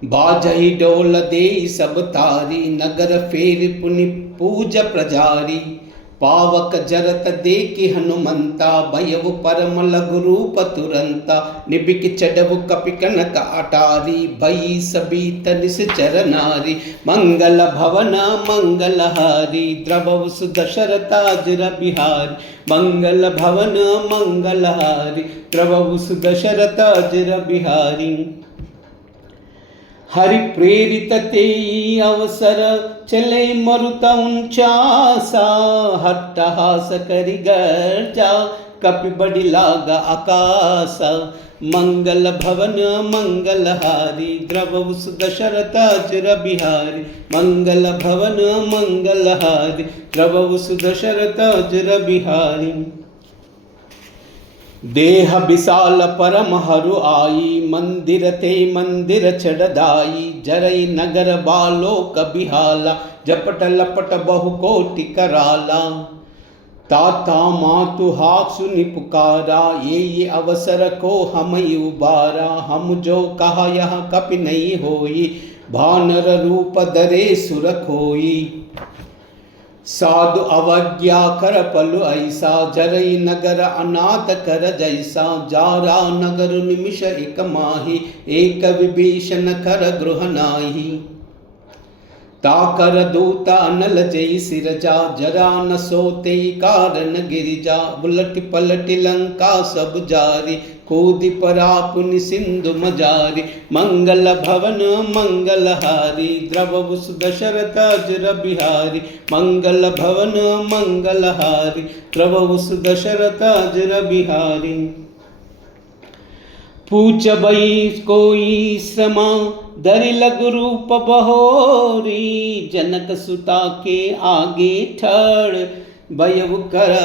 बाजहि डोल दे सब तारी नगर फेर पुनि पूज प्रजारी पावक जरत देखि हनुमंता भयउ परम लघु रूप तुरंता निबिक चढ़उ कपि कनक अटारी भई सबीत निश्चर नारी मंगल भवन मंगलहारी द्रवहु सुदशरथाजिर बिहारी मंगल भवन मंगलहारी द्रवहु सुदशरथाजिर बिहारी हरि प्रेरित ते अवसर चले मरुत उंचासा हट्टहास करि गर्जा कपि बड़ी लाग आकाशा मंगल भवन मंगलहारी द्रवहु सुदशरथाजिर बिहारी मंगल भवन मंगलहारी द्रवहु सुदशरथाजिर बिहारी देह विशाल परम हरु आई, मंदिर ते मंदिर चढ़दाई, जरई नगर बालो कबिहाला, जपट लपट बहु कोटि कराला। ताता मातु हाथ सुनि पुकारा, ये अवसर को हम उबारा, हम जो कहा यह कपि नहीं होई, भानर रूप दरे सुर खोई। साधु अवज्ञा कर पलु ऐसा, जरई नगर अनाथ कर जैसा, जारा नगर निमिष एक माही, एक विभीषण कर गृह नाही। ताकर दूत अनल जय सिरजा, जरा न सोते कारण गिरिजा, बुलट पलट लंका सब जारी, कूदि परा पुनि सिंधु मजारी, मंगल भवन मंगल हारी, द्रवहु दशरथ अजर बिहारी, मंगल भवन मंगल हारी, द्रवहु दशरथ अजर बिहारी। पूछ बई कोई समा, धरि लघु रूप बहोरी, जनक सुता के आगे ठड़ भयउ कर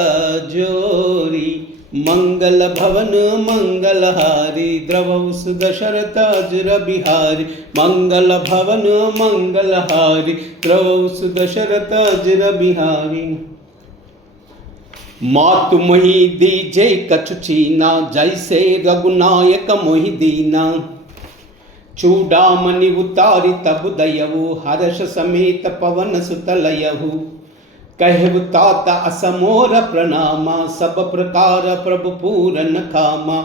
जोरी, मंगल भवन मंगल हारी, द्रवहु दशरथ अजर बिहारी, मंगल भवन मंगल हारी, द्रवहु दशरथ अजर बिहारी। मातु मोहि दीजे कछु चीना, जैसे रघुनायक मोहि दीना, चूड़ामणि उतारी तब दयहु, हर्ष समेत पवन सुत लयहु, कहु तात असमोर प्रणामा, सब प्रकार प्रभु पूरन कामा,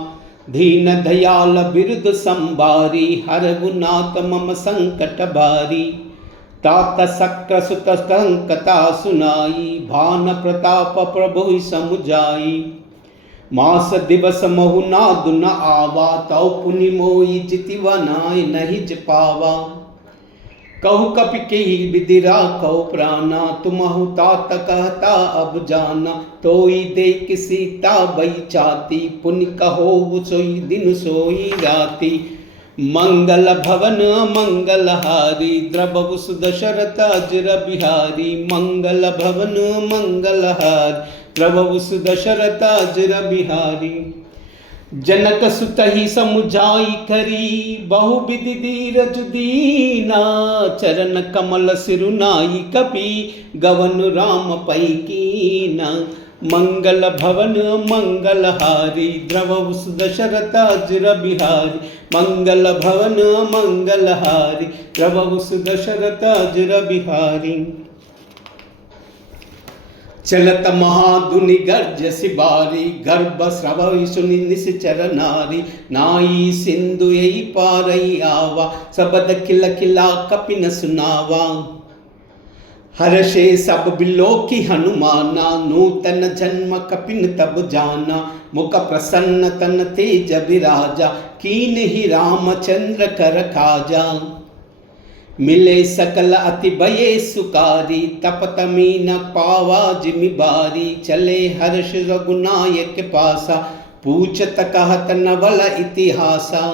दीन दयाल बिरुद संबारी, हरहु नाथ मम संकट बारी, तात सक्र सुत कथा सुनाई, भान प्रताप प्रभु समुझाई, मास दिवस महु नादु न आवा, तौ पुनि मोई जिति वनाय नहीं जपावा, कहु कपि केहि विदिरा कहु प्राणा, तुमहु तात कहता अब जाना, तोई दे सीता बई चाती, पुनि कहो सोई दिन सोई राती, मंगल भवन मंगल हारी, द्रवहु दशरथ अजर बिहारी, मंगल भवन मंगल हारी, द्रवहु दशरथ अजर बिहारी। जनक सुतहि समुझाई करी, बहु विधि धीरज दीना, चरण कमल सिरुनाई कपि, गवन राम पै कीना, मंगल भवन मंगल हारी, द्रवहु दशरथ अजर बिहारी, मंगल भवन मंगल हारी, द्रवहु दशरथ अजर बिहारी। चलत महाधुनि गर्ज सिबारी, गर्भ स्रवई सुनि निश्चर नारी, नाई सिंधु यही पारई आवा, सबद खिल खिला कपि न सुनावा, हर्षे सब बिलोकी हनुमाना, नूतन जन्म कपिन तब जाना, मुख प्रसन्न तन तेज विराजा, कीन ही रामचंद्र कर काजा, मिले सकल अति भये सुकारी, तपत मीन पावा जिमि बारी, चले हर्ष रघुनायक पासा, पूछत कहत नवल इतिहासा,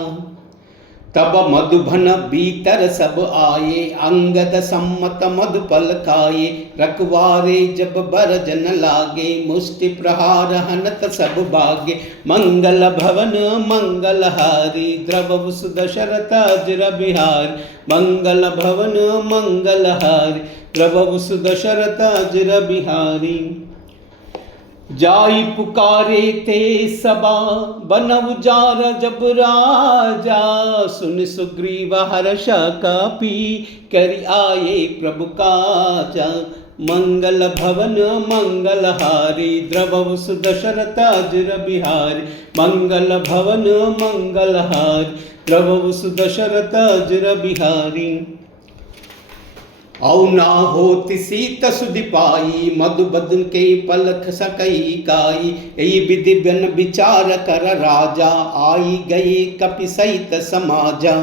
तब मधुबन भीतर सब आए, अंगद सम्मत मधुपल खाए, रखवारे जब बरजन लागे, मुष्टि प्रहार हनत सब भागे, मंगल भवन मंगल हारी, द्रवहु दशरथ अजर बिहारी, मंगल भवन मंगल हारी, द्रवहु दशरथ अजर बिहारी। जाई पुकारे ते सबा, बन उजार जब राजा, सुन सुग्रीव हर्ष कपि, करि आये प्रभु काजा, मंगल भवन मंगल हारी, द्रवहु दशरथ अजर बिहारी, मंगल भवन मंगल हारी, द्रवहु दशरथ अजर बिहारी। औ ना होति सीत सुधि पाई, मधुबदन के पलख सकई काई, यही विधि बन विचार कर राजा, आई गए कपि सहित समाजा,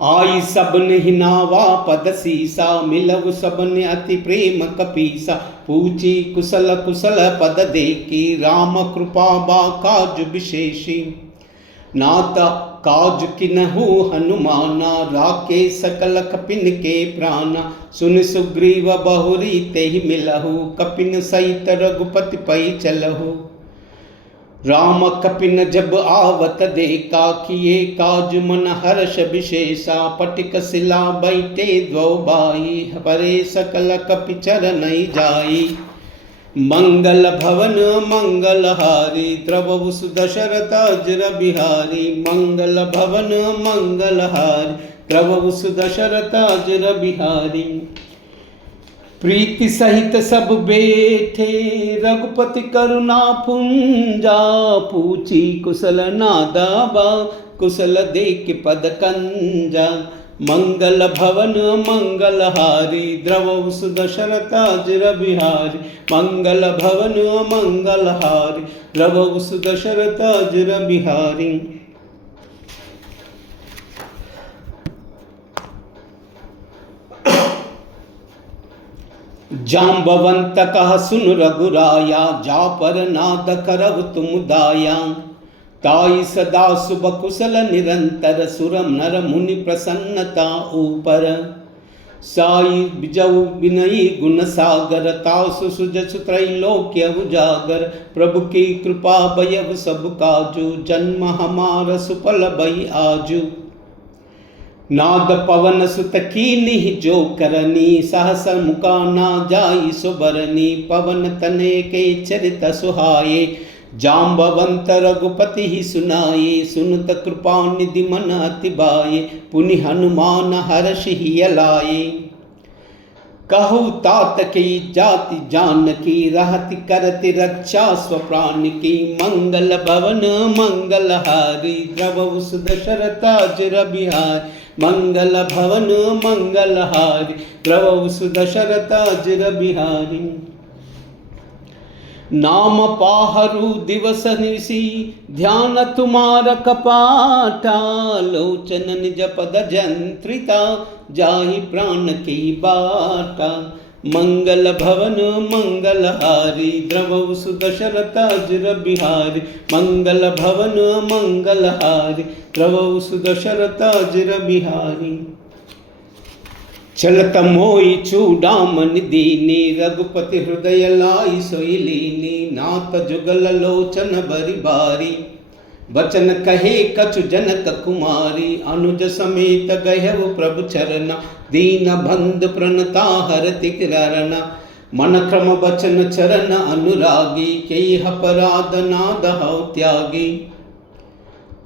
आई सबन हिनावा पद सीसा, मिलव सबन अति प्रेम कपीसा, पूछी कुशल कुशल पद देखी, राम कृपा बा काज विशेषी, नात काज किन्हु हनुमाना, राके सकल कपिन के प्राणा, सुन सुग्रीव बहुरी तेहि मिलहु, कपिन सहित रघुपति पै चलहु, राम कपिन जब आवत देखा, किए काज मन हर्ष विशेषा। पटिक शिला बैठे द्वौ बाई, परे सकल कपि चरण जाई। मंगल भवन मंगलहारी, द्रवहु सुदशरथ अजर बिहारी। मंगल भवन मंगलहारी, द्रवहु सुदशरथ अजर बिहारी। प्रीति सहित सब बैठे, रघुपति करुणा पुंजा। पूछी कुशल नादाबा, कुशल देख पद कंजा। मंगल भवन मंगलहारी, द्रवहु सुदशरथ अजर बिहारी। मंगल भवन मंगलहारी, द्रवहु सुदशरथ अजर बिहारी। जाम्बवंत कह सुन रघुराया, जा पर नाद करव तुम दाया। ताई सदा शुभ कुशल निरंतर, सुरम नर मुनि प्रसन्नता ऊपर। साई बिजऊ विनयी गुण सागर, तासु सुजसु त्रैलोक्य उजागर। प्रभु की कृपा भयव सब काजू, जन्म हमार सुफल भई आजू। नाद पवन सुत कीन्हि जो करनी, सहस मुका ना जाई सुबरनी। पवन तने के चरित सुहाए, जाम्बवंत रघुपति ही सुनाए। सुनत कृपा निधि मन अति बाये, पुनि हनुमान हर्षि लाए। कहु तात की जाति जानकी, रहति करति रक्षा स्वप्राण की। मंगल भवन मंगलहारी, द्रवहु सुदशरथ अजर बिहारी। मंगल भवन मंगलहारी, द्रवहु सुदशरथ अजर बिहारी। नाम पाहरु दिवस निशि, ध्यान तुम्हार कपाटा। लोचन निज पद जंत्रिता, जाहि प्राण की बाटा। मंगल भवन मंगलहारी, द्रवहु सुदशरथ अजर बिहारी। मंगल भवन मंगलहारी, द्रवहु सुदशरथ अजर बिहारी। चलत मोहि चूड़ामणि दीनी, रघुपति हृदय लाई सोई लीनी। नाथ जुगल लोचन बरि बारी, बचन कहे कछु जनक कुमारी। अनुज समेत गयहु प्रभु चरना, दीन बंधु प्रणता हरति किरना। मन क्रम बचन चरण अनुरागी, केहि अपराध नाद हौ त्यागी।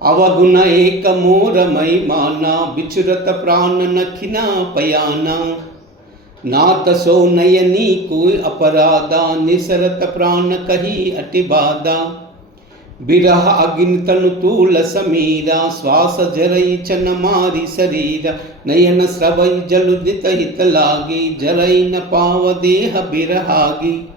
अवगुण एक मोर मई माना, बिचुरत प्राण नखिना पयाना। नाथ सो नयनी कोई अपराधा, निसरत प्राण कही अति बाधा। बिरह अग्नि तनु तूल समीरा, श्वास जरई चन मारी शरीरा। नयन स्रवई जलुदित हित लागी, जरई न पाव देह बिरहागी।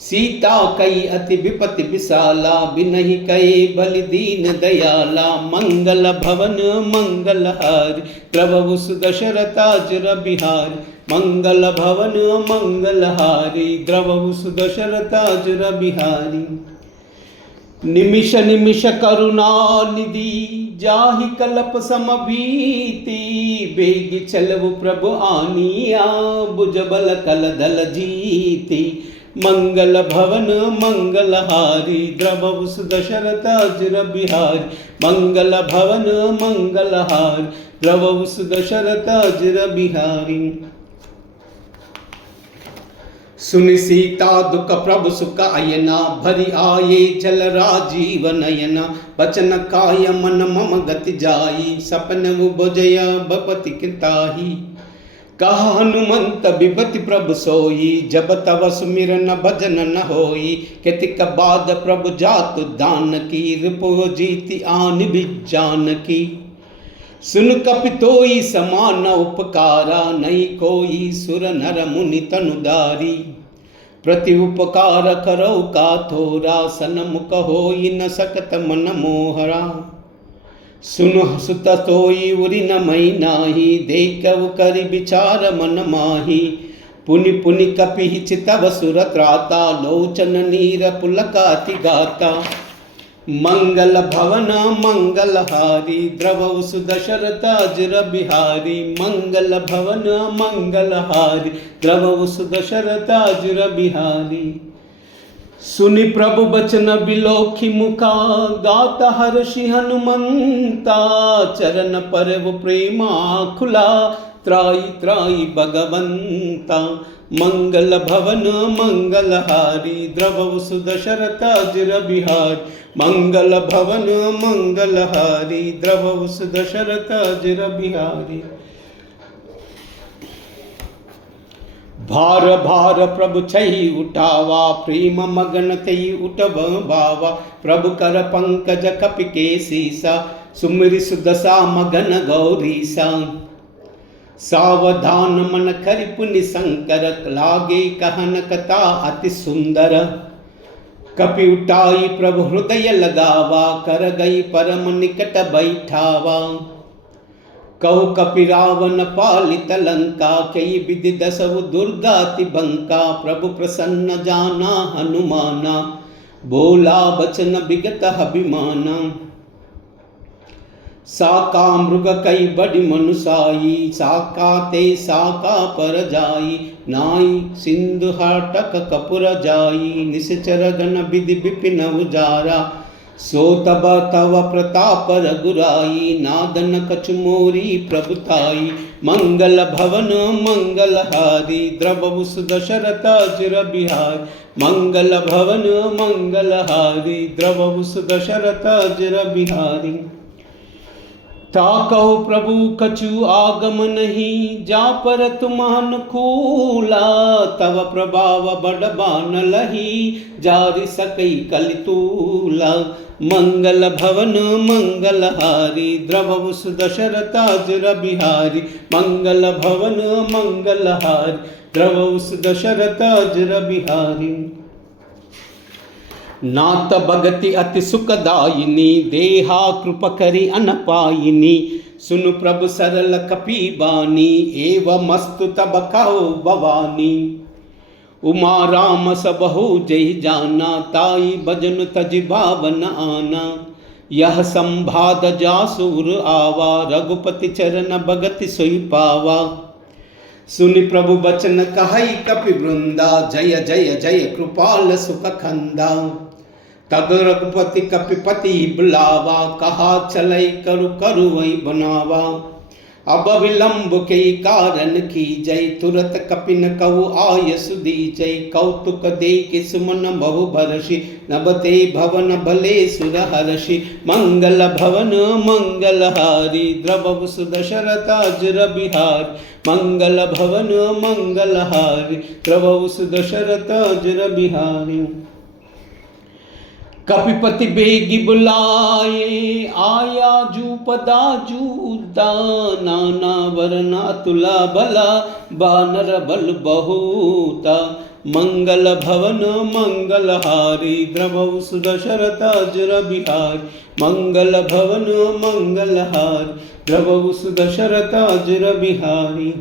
सीता कई अति विपति विशाला, बिनहि कहे बलि दीन दयाला। मंगल भवन मंगलहारी, द्रवहु सुदशरथ अजर बिहारी। मंगल भवन मंगलहारी, द्रवहु सुदशरथ अजर बिहारी। निमिष निमिष करुणा निधि, जाहि कलप सम भीति। बेगी चलवु प्रभु आनिया, भुजबल कल दल जीति। मंगल भवन मंगलहारी, द्रवहु सुदशरथ अजर बिहारी। मंगल भवन मंगलहारी, द्रवहु सुदशरथ अजर बिहारी। सुनि सीता दुख प्रभु सुख अयना, भरि आये जल राजीव नयना। बचन काय मन मम गति जाई, सपन बुझय बपति किताही। कहा हनुमंत विपति प्रभु सोई, जब तव सुमिरन भजन न होई। केतिक बाद प्रभु जातु दान की, रिपु जीति आन बिजान की। सुन कपितोई समान उपकारा, नहीं कोई सुर नर मुनि तनुदारी। प्रति उपकार करो का थोरा, सन्मुख होई न सकत मन मोहरा। सुन सुत तोई उरि न मई नाही, देखव करि विचार मन माही। पुनि पुनि कपि चितव सुर त्राता, लोचन नीर पुलकाति गाता। मंगल भवन मंगलहारी, द्रवहु सुदशरथ अजर बिहारी। मंगल भवन मंगलहारी, द्रवहु सुदशरथ अजर बिहारी। सुनि प्रभु बचन बिलोखी मुखा, गाता हर्षि हनुमंता, चरण परव प्रेमा खुला, त्राई त्राई भगवंता। मंगल भवन मंगलहारी, द्रवहु सुदशरथ अजिर बिहारी, मंगल भवन मंगलहारी, द्रवहु सुदशरथ अजिर बिहारी। भार भार प्रभु छही उठावा, प्रेम मगन तई उठब बावा, प्रभु कर पंकज कपि के सीसा, सुमिरि सुदशा मगन गौरीसा। सावधान मन करि पुनि शंकर, लागे कहन कथा अति सुंदर, कपि उठाई प्रभु हृदय लगावा, कर गई परम निकट बैठावा। कहु कपि रावण पालित लंका, कई विधि दसवु दुर्गाति बंका, प्रभु प्रसन्न जाना हनुमाना, बोला बचन विगत अभिमाना। साका मृग कई बड़ी मनुसाई, साका ते साका पर जाई, नाई सिंधु हाटक कपुर जाई, निश्चर गण विधि विपिन उजारा, सो तब तव प्रताप रघुराई, नादन कछु मोरी प्रभुताई। मंगल भवन मंगलहारी, द्रवहु सुदशरथ अजिर बिहारी, मंगल भवन मंगलहारी, द्रवहु सुदशरथ अजिर बिहारी। ताकहु प्रभु कछु आगम नहीं, जा पर तुम अनुकूला, तव प्रभाव बड़ बान लही, जारि सकई कलितूला। मंगल भवन मंगलहारी, द्रवहु सुदशरथ अजिर बिहारी, मंगल भवन मंगलहारी, द्रवहु सुदशरथ अजिर बिहारी। नाथ भगति अति सुखदायिनी, देहा कृप करि अनपायिनी, सुनु प्रभु सरल कपि बानी, एवं मस्तु तब कहो भवानी। उमा राम सबहु जय जाना, ताई भजन तज भावन आना, यह संभाद जासुर आवा, रघुपति चरण भगति सोई पावा। सुनि प्रभु बचन कहई कपि वृंदा, जय जय जय कृपाल सुख खंदा। तब रघुपति कपिपति बुलावा, कहा चलई करु करु वही बनावा। अब विलंब के कारण की जय, तुरत कपिन कहु आय सुदी जय। कौतुक देख सुमन बहु भरषि, नभते भवन भले सुर हर्षि। मंगल भवन मंगलहारी, द्रवहु सुदशरथ अजिर बिहारी, मंगल भवन मंगलहारी, द्रवहु सुदशरथ अजिर बिहारी। कपिपति बेगी बुलाए, आया जूपदा जूदा, नाना वरना तुला बला, बानर बल बहुता। मंगल भवन मंगलहारी, द्रवहु सुदशरथ अजिर बिहारी, मंगल भवन मंगलहारी, द्रवहु सुदशरथ अजिर बिहारी।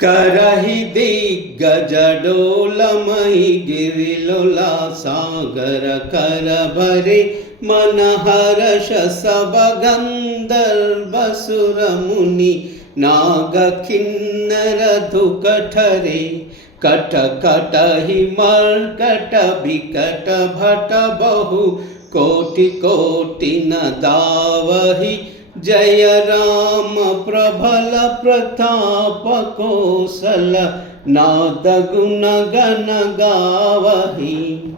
करहि दिग्गज डोलमहि, गिरिलोला सागर कर भरे, मन हर्ष सब गंधर्व सुर मुनि, नाग किन्नर धुक ठरे। कट कटहि मर्कट बिकट भट बहु, कोटि कोटि न दावहि, जय राम प्रभल प्रताप कौशल, नाद गुण गण गावहि।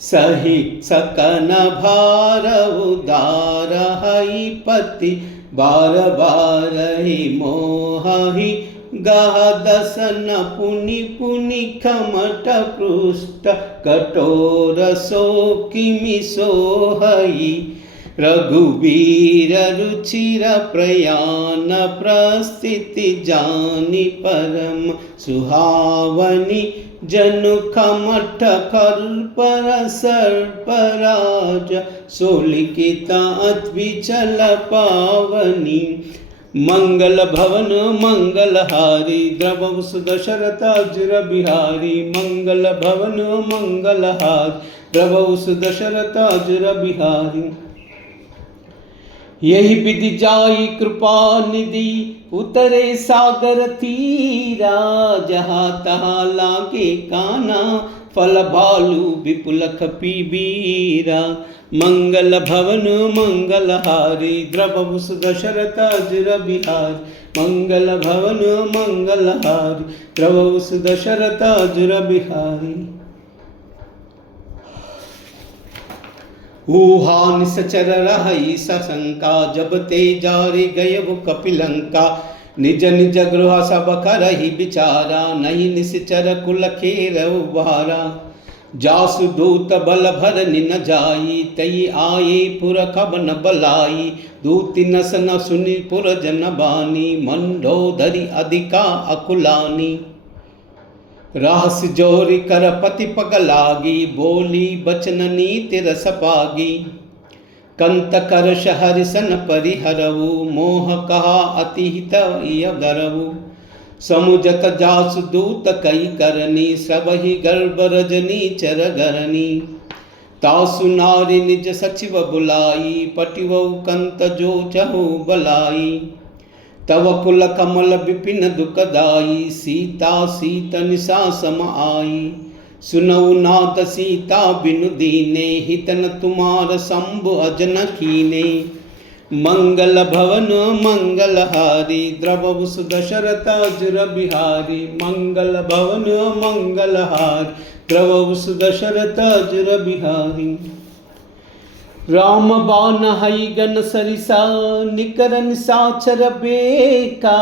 सही सकन भार उदार हई पति, बार बार ही मोहि, गाह दसन पुनि पुनि खमट पृष्ठ, कठोर सो किमि सोहई। रघुवीर रुचिर प्रयाण, प्रस्थिति जानि परम सुहावनी। जनु खमठ कल्पर सर्पराज, सोलिखित अद्विचल पावनी। मंगल भवन मंगलहारी, द्रवहु सुदशरथ अजिर बिहारी, मंगल भवन मंगलहारी, द्रवहु सुदशरथ अजिर बिहारी। यही विधि जाई कृपा निधि, उतरे सागर तीरा, जहाँ तहाँ लागे काना, फल भालू विपुल खपी बीरा। मंगल भवन मंगलहारी, द्रवभुस दशरथ अजर बिहारी। मंगल भवन मंगलहारी, द्रवभुस दशरथ अजर बिहारी। ऊहा निसचर रही सशंका, जब ते जारे गए वो कपिलंका। निज निज गृह सब करहि विचारा, नहीं निश्चर कुल खेर उबारा। जासु दूत बल भर न जाई, तई आए पुर खबन बलाई। दूति नस न सुनि पुर जन बानी, मंडोदरी अधिका अकुलानी। रहस जोरी कर पति पग लागी, बोली बचन नीति रस पागी। कंत कर हरिसन परिहरऊ, मोह कहा अतिहित यरऊ। समुझत जासु दूत कई करनी, सबहि गर्भ रजनी चर गरनी। तासु नारी निज सचिव बुलाई, पटिवऊ कंत जो चहु बलाई। तव कुल कमल विपिन दुखदाई, सीता सीत निशा सम आई। सुनऊ नाथ सीता बिनु दीने, हितन तुम्हार शंभु अजन कीने। मंगल भवन मंगलहारी, द्रवभुस दशरथ अजर बिहारी। मंगल भवन मंगलहारी, द्रवभुस दशरथ अजर बिहारी। राम बाण हई गन सरिसा, निकर निशाचर बेका।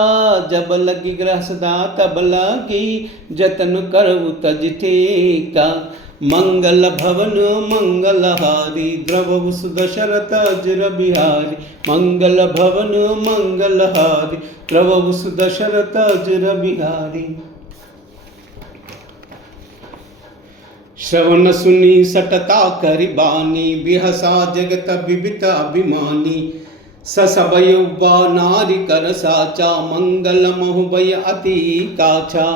जब लगी ग्रहसदा तब लगी, जतन करऊ तज टेका। मंगल भवन मंगलहारी, द्रवभुस दशरथ अजर बिहारी। मंगल भवन मंगलहारी, द्रवभुस दशरथ अजर बिहारी। श्रवण सुनी सटता करिबानी, बिहसा जगत विवित अभिमानी। ससबयुवा नारी कर साचा, मंगल महुबय अति काछा।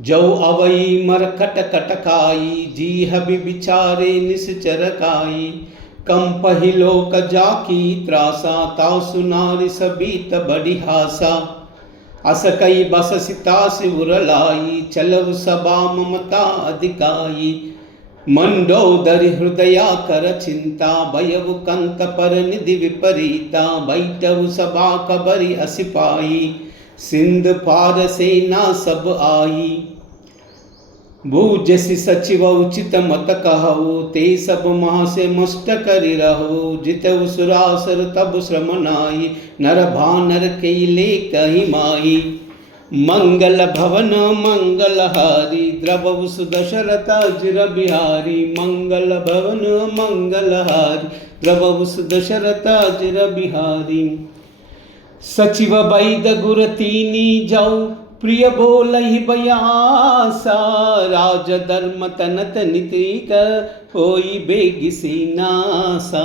जो अवई मरकट कटकाई, जी हबि बिचारे निश्चर काई। कम पहिलोक जाकी त्रासा, ताउ सुनारी सबीत बड़ी हासा। अस कई बस सिता सिउरलाई, चलव सबा ममता अधिकाई। मंडोदरी हृदया कर चिंता, भयउ कंत पर निधि विपरीता। बैठव सबा कबरी असिपाई, सिंध पार सेना सब आई। भूजसि सचिव उचित मत कहु, ते सब महा से मस्त करि रहु। जितउ सुरासर तब श्रम नाई, नर भानर कैले कहि माई। मंगल भवन मंगलहारी, द्रवभुस दशरथ अजर बिहारी। मंगल भवन मंगलहारी, द्रवभुस दशरथ अजर बिहारी। सचिव वैद गुर तीनी जाऊ, प्रिय बोलहि बयासा। राज धर्म तनत नीतिक, होई बेगिसी नासा।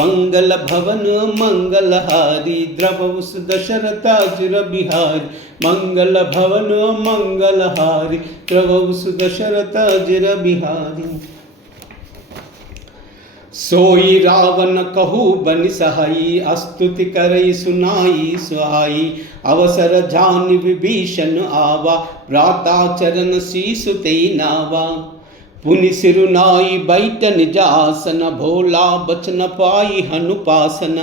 मंगल भवन मंगलहारी, द्रवभुस दशरथ अजर बिहारी। मंगल भवन मंगलहारी, द्रवभुस दशरथ अजर बिहारी। सोई रावण कहू बनि सहाई, स्तुति करई सुनाई सुहाई। अवसर जान विभीषण आवा, भ्राता चरण शीस तेई नावा। पुनि सिरुनाई बैठ निज आसन, भोला बचन पाई हनुपासन।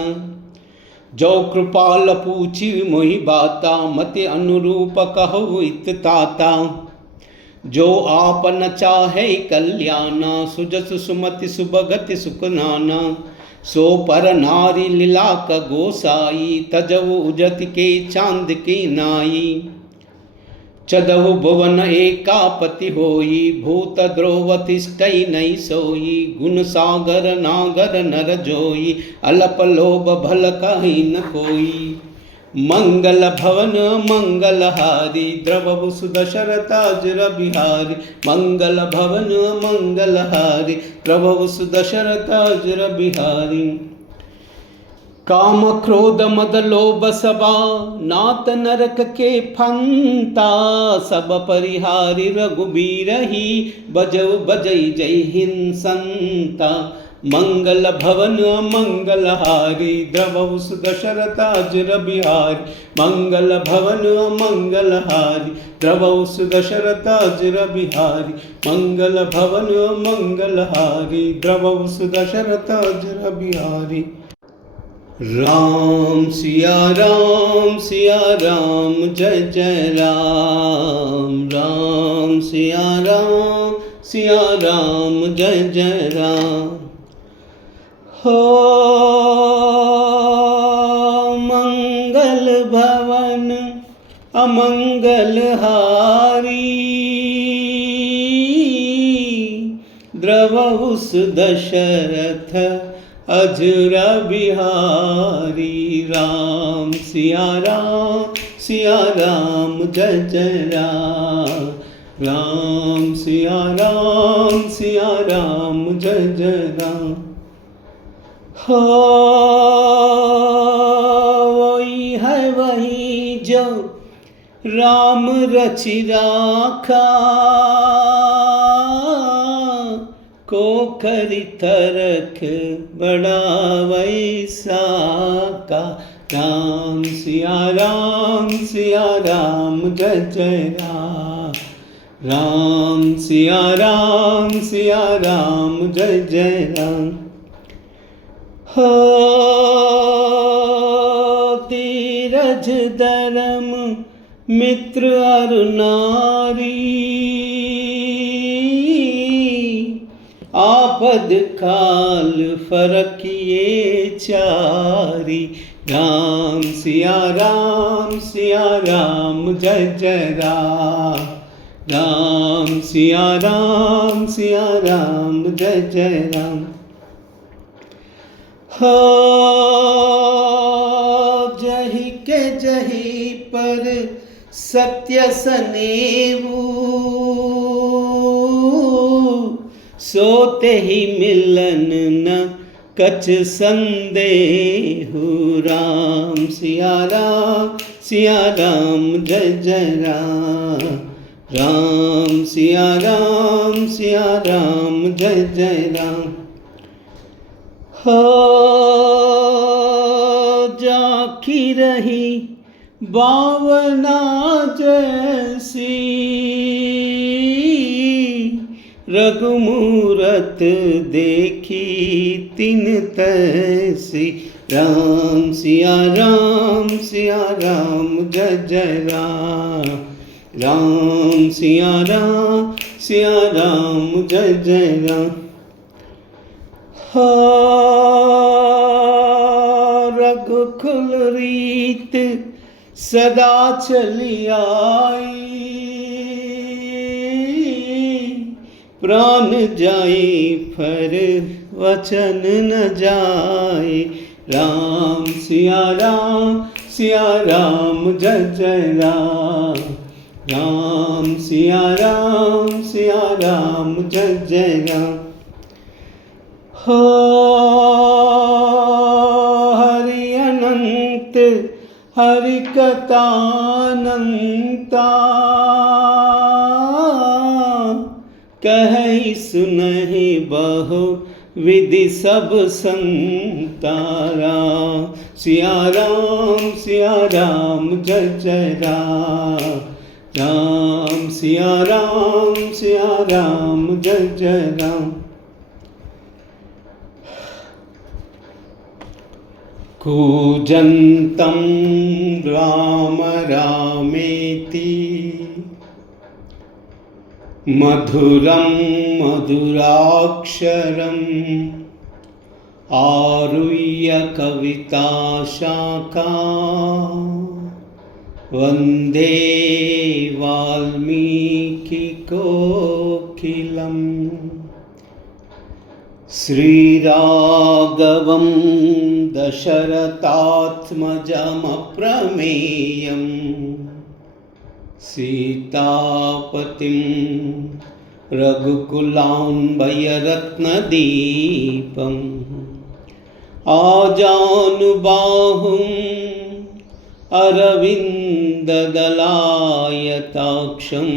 जो कृपाल पूछी मोहि बाता, मति अनुरूप कहु इत ताता। जो आपन चाहे कल्याणा, सुजस सुमति सुभगति सुखनाना। सो पर नारी लीला क गोसाई, तजऊ उजति के चांद की नाई। चदहु भुवन एकापति होई, भूत द्रोव तिष्ठई नहीं सोई। गुण सागर नागर नर जोई, अलप लोभ भल कहीं न कोई। मंगल भवन मंगलहारी, द्रवभुस दशरथ अजर बिहारी। मंगल भवन मंगलहारी, द्रवभुस दशरथ अजर बिहारी। काम क्रोध मद लोभ सबा, नात नरक के फंता। सब परिहारी रघुबीर ही, बजऊ बजई जय हिंसंता। मंगल भवन मंगलहारी द्रवौ सुदशरथाजिर बिहारी मंगल भवन मंगलहारी द्रवौ सुदशरथाजिर बिहारी मंगल भवन मंगलहारी द्रवौ सुदशरथाजिर बिहारी। राम सिया राम जय जय राम। राम सिया राम जय जय राम। हो मंगल भवन अमंगल हारी द्रवहु सुदशरथ अजर बिहारी। राम सिया राम जय जय राम। राम सिया राम जय जय राम। हो वही है वही जो राम रचि राखा को करी तरख बड़ा वैसा का। राम सिया राम जय जय राम। राम सिया राम जय जय राम। हो धीरज धर्म मित्र और नारी आपद काल फरकिए चारी। राम सिया राम जय जय राम। राम सिया राम जय जय राम। हो जही के जही पर सत्य सनेऊ सोते ही मिलन न कछ संदेहु। राम सिया राम जय जय राम। राम सिया राम जय जय राम। हो जाकी रही बावना जैसी रघुमूरत देखी तिन तैसी। राम सिया राम जय जय राम। राम सिया राम जय जय राम। हो रघुकुल रीत सदा चली आई प्राण जाए पर वचन न जाए। राम सिया राम जय जय राम। राम सिया राम जय जय राम। हो हरि अनंत हरि कथा अनंता कहि सुनहि बहु विधि सब संता। राम सिया राम जय जय राम। राम सिया राम जय जय राम। कूजन्तं राम रामेति मधुरं मधुराक्षरम् आरुह्य कविता शाखा वन्दे वाल्मीकि कोकिलम्। श्रीराघवं दशरथात्मजमप्रमेयं सीतापतिं रघुकुलान्वयरत्नदीपम् आजानुबाहुम् अरविन्ददलायताक्षं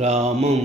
रामं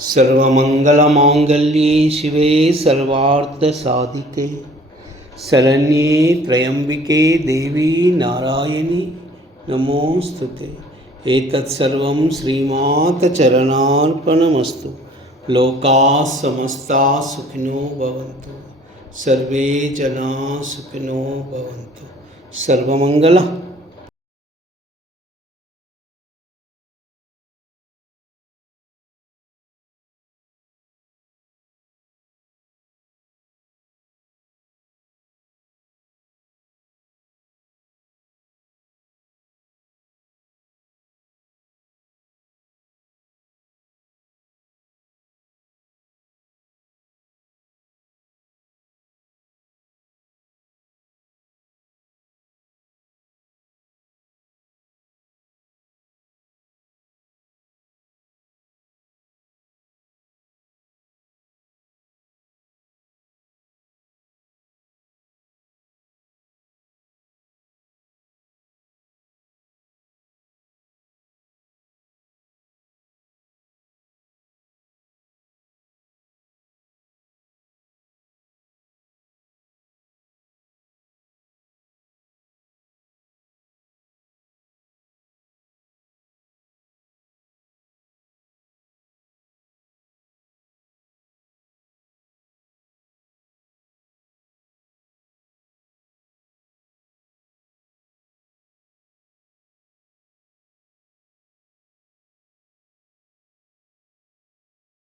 सर्वमंगलमांगल्ये शिवे सर्वार्थसाधिके शरण्ये त्र्यंबिके देवी नारायणी नमोस्तुते। एतत्सर्वं श्रीमाता चरणार्पणमस्तु। लोकाः समस्ताः सुखिनो भवन्तु, सर्वे जनाः सुखिनो भवन्तु। सर्वमंगल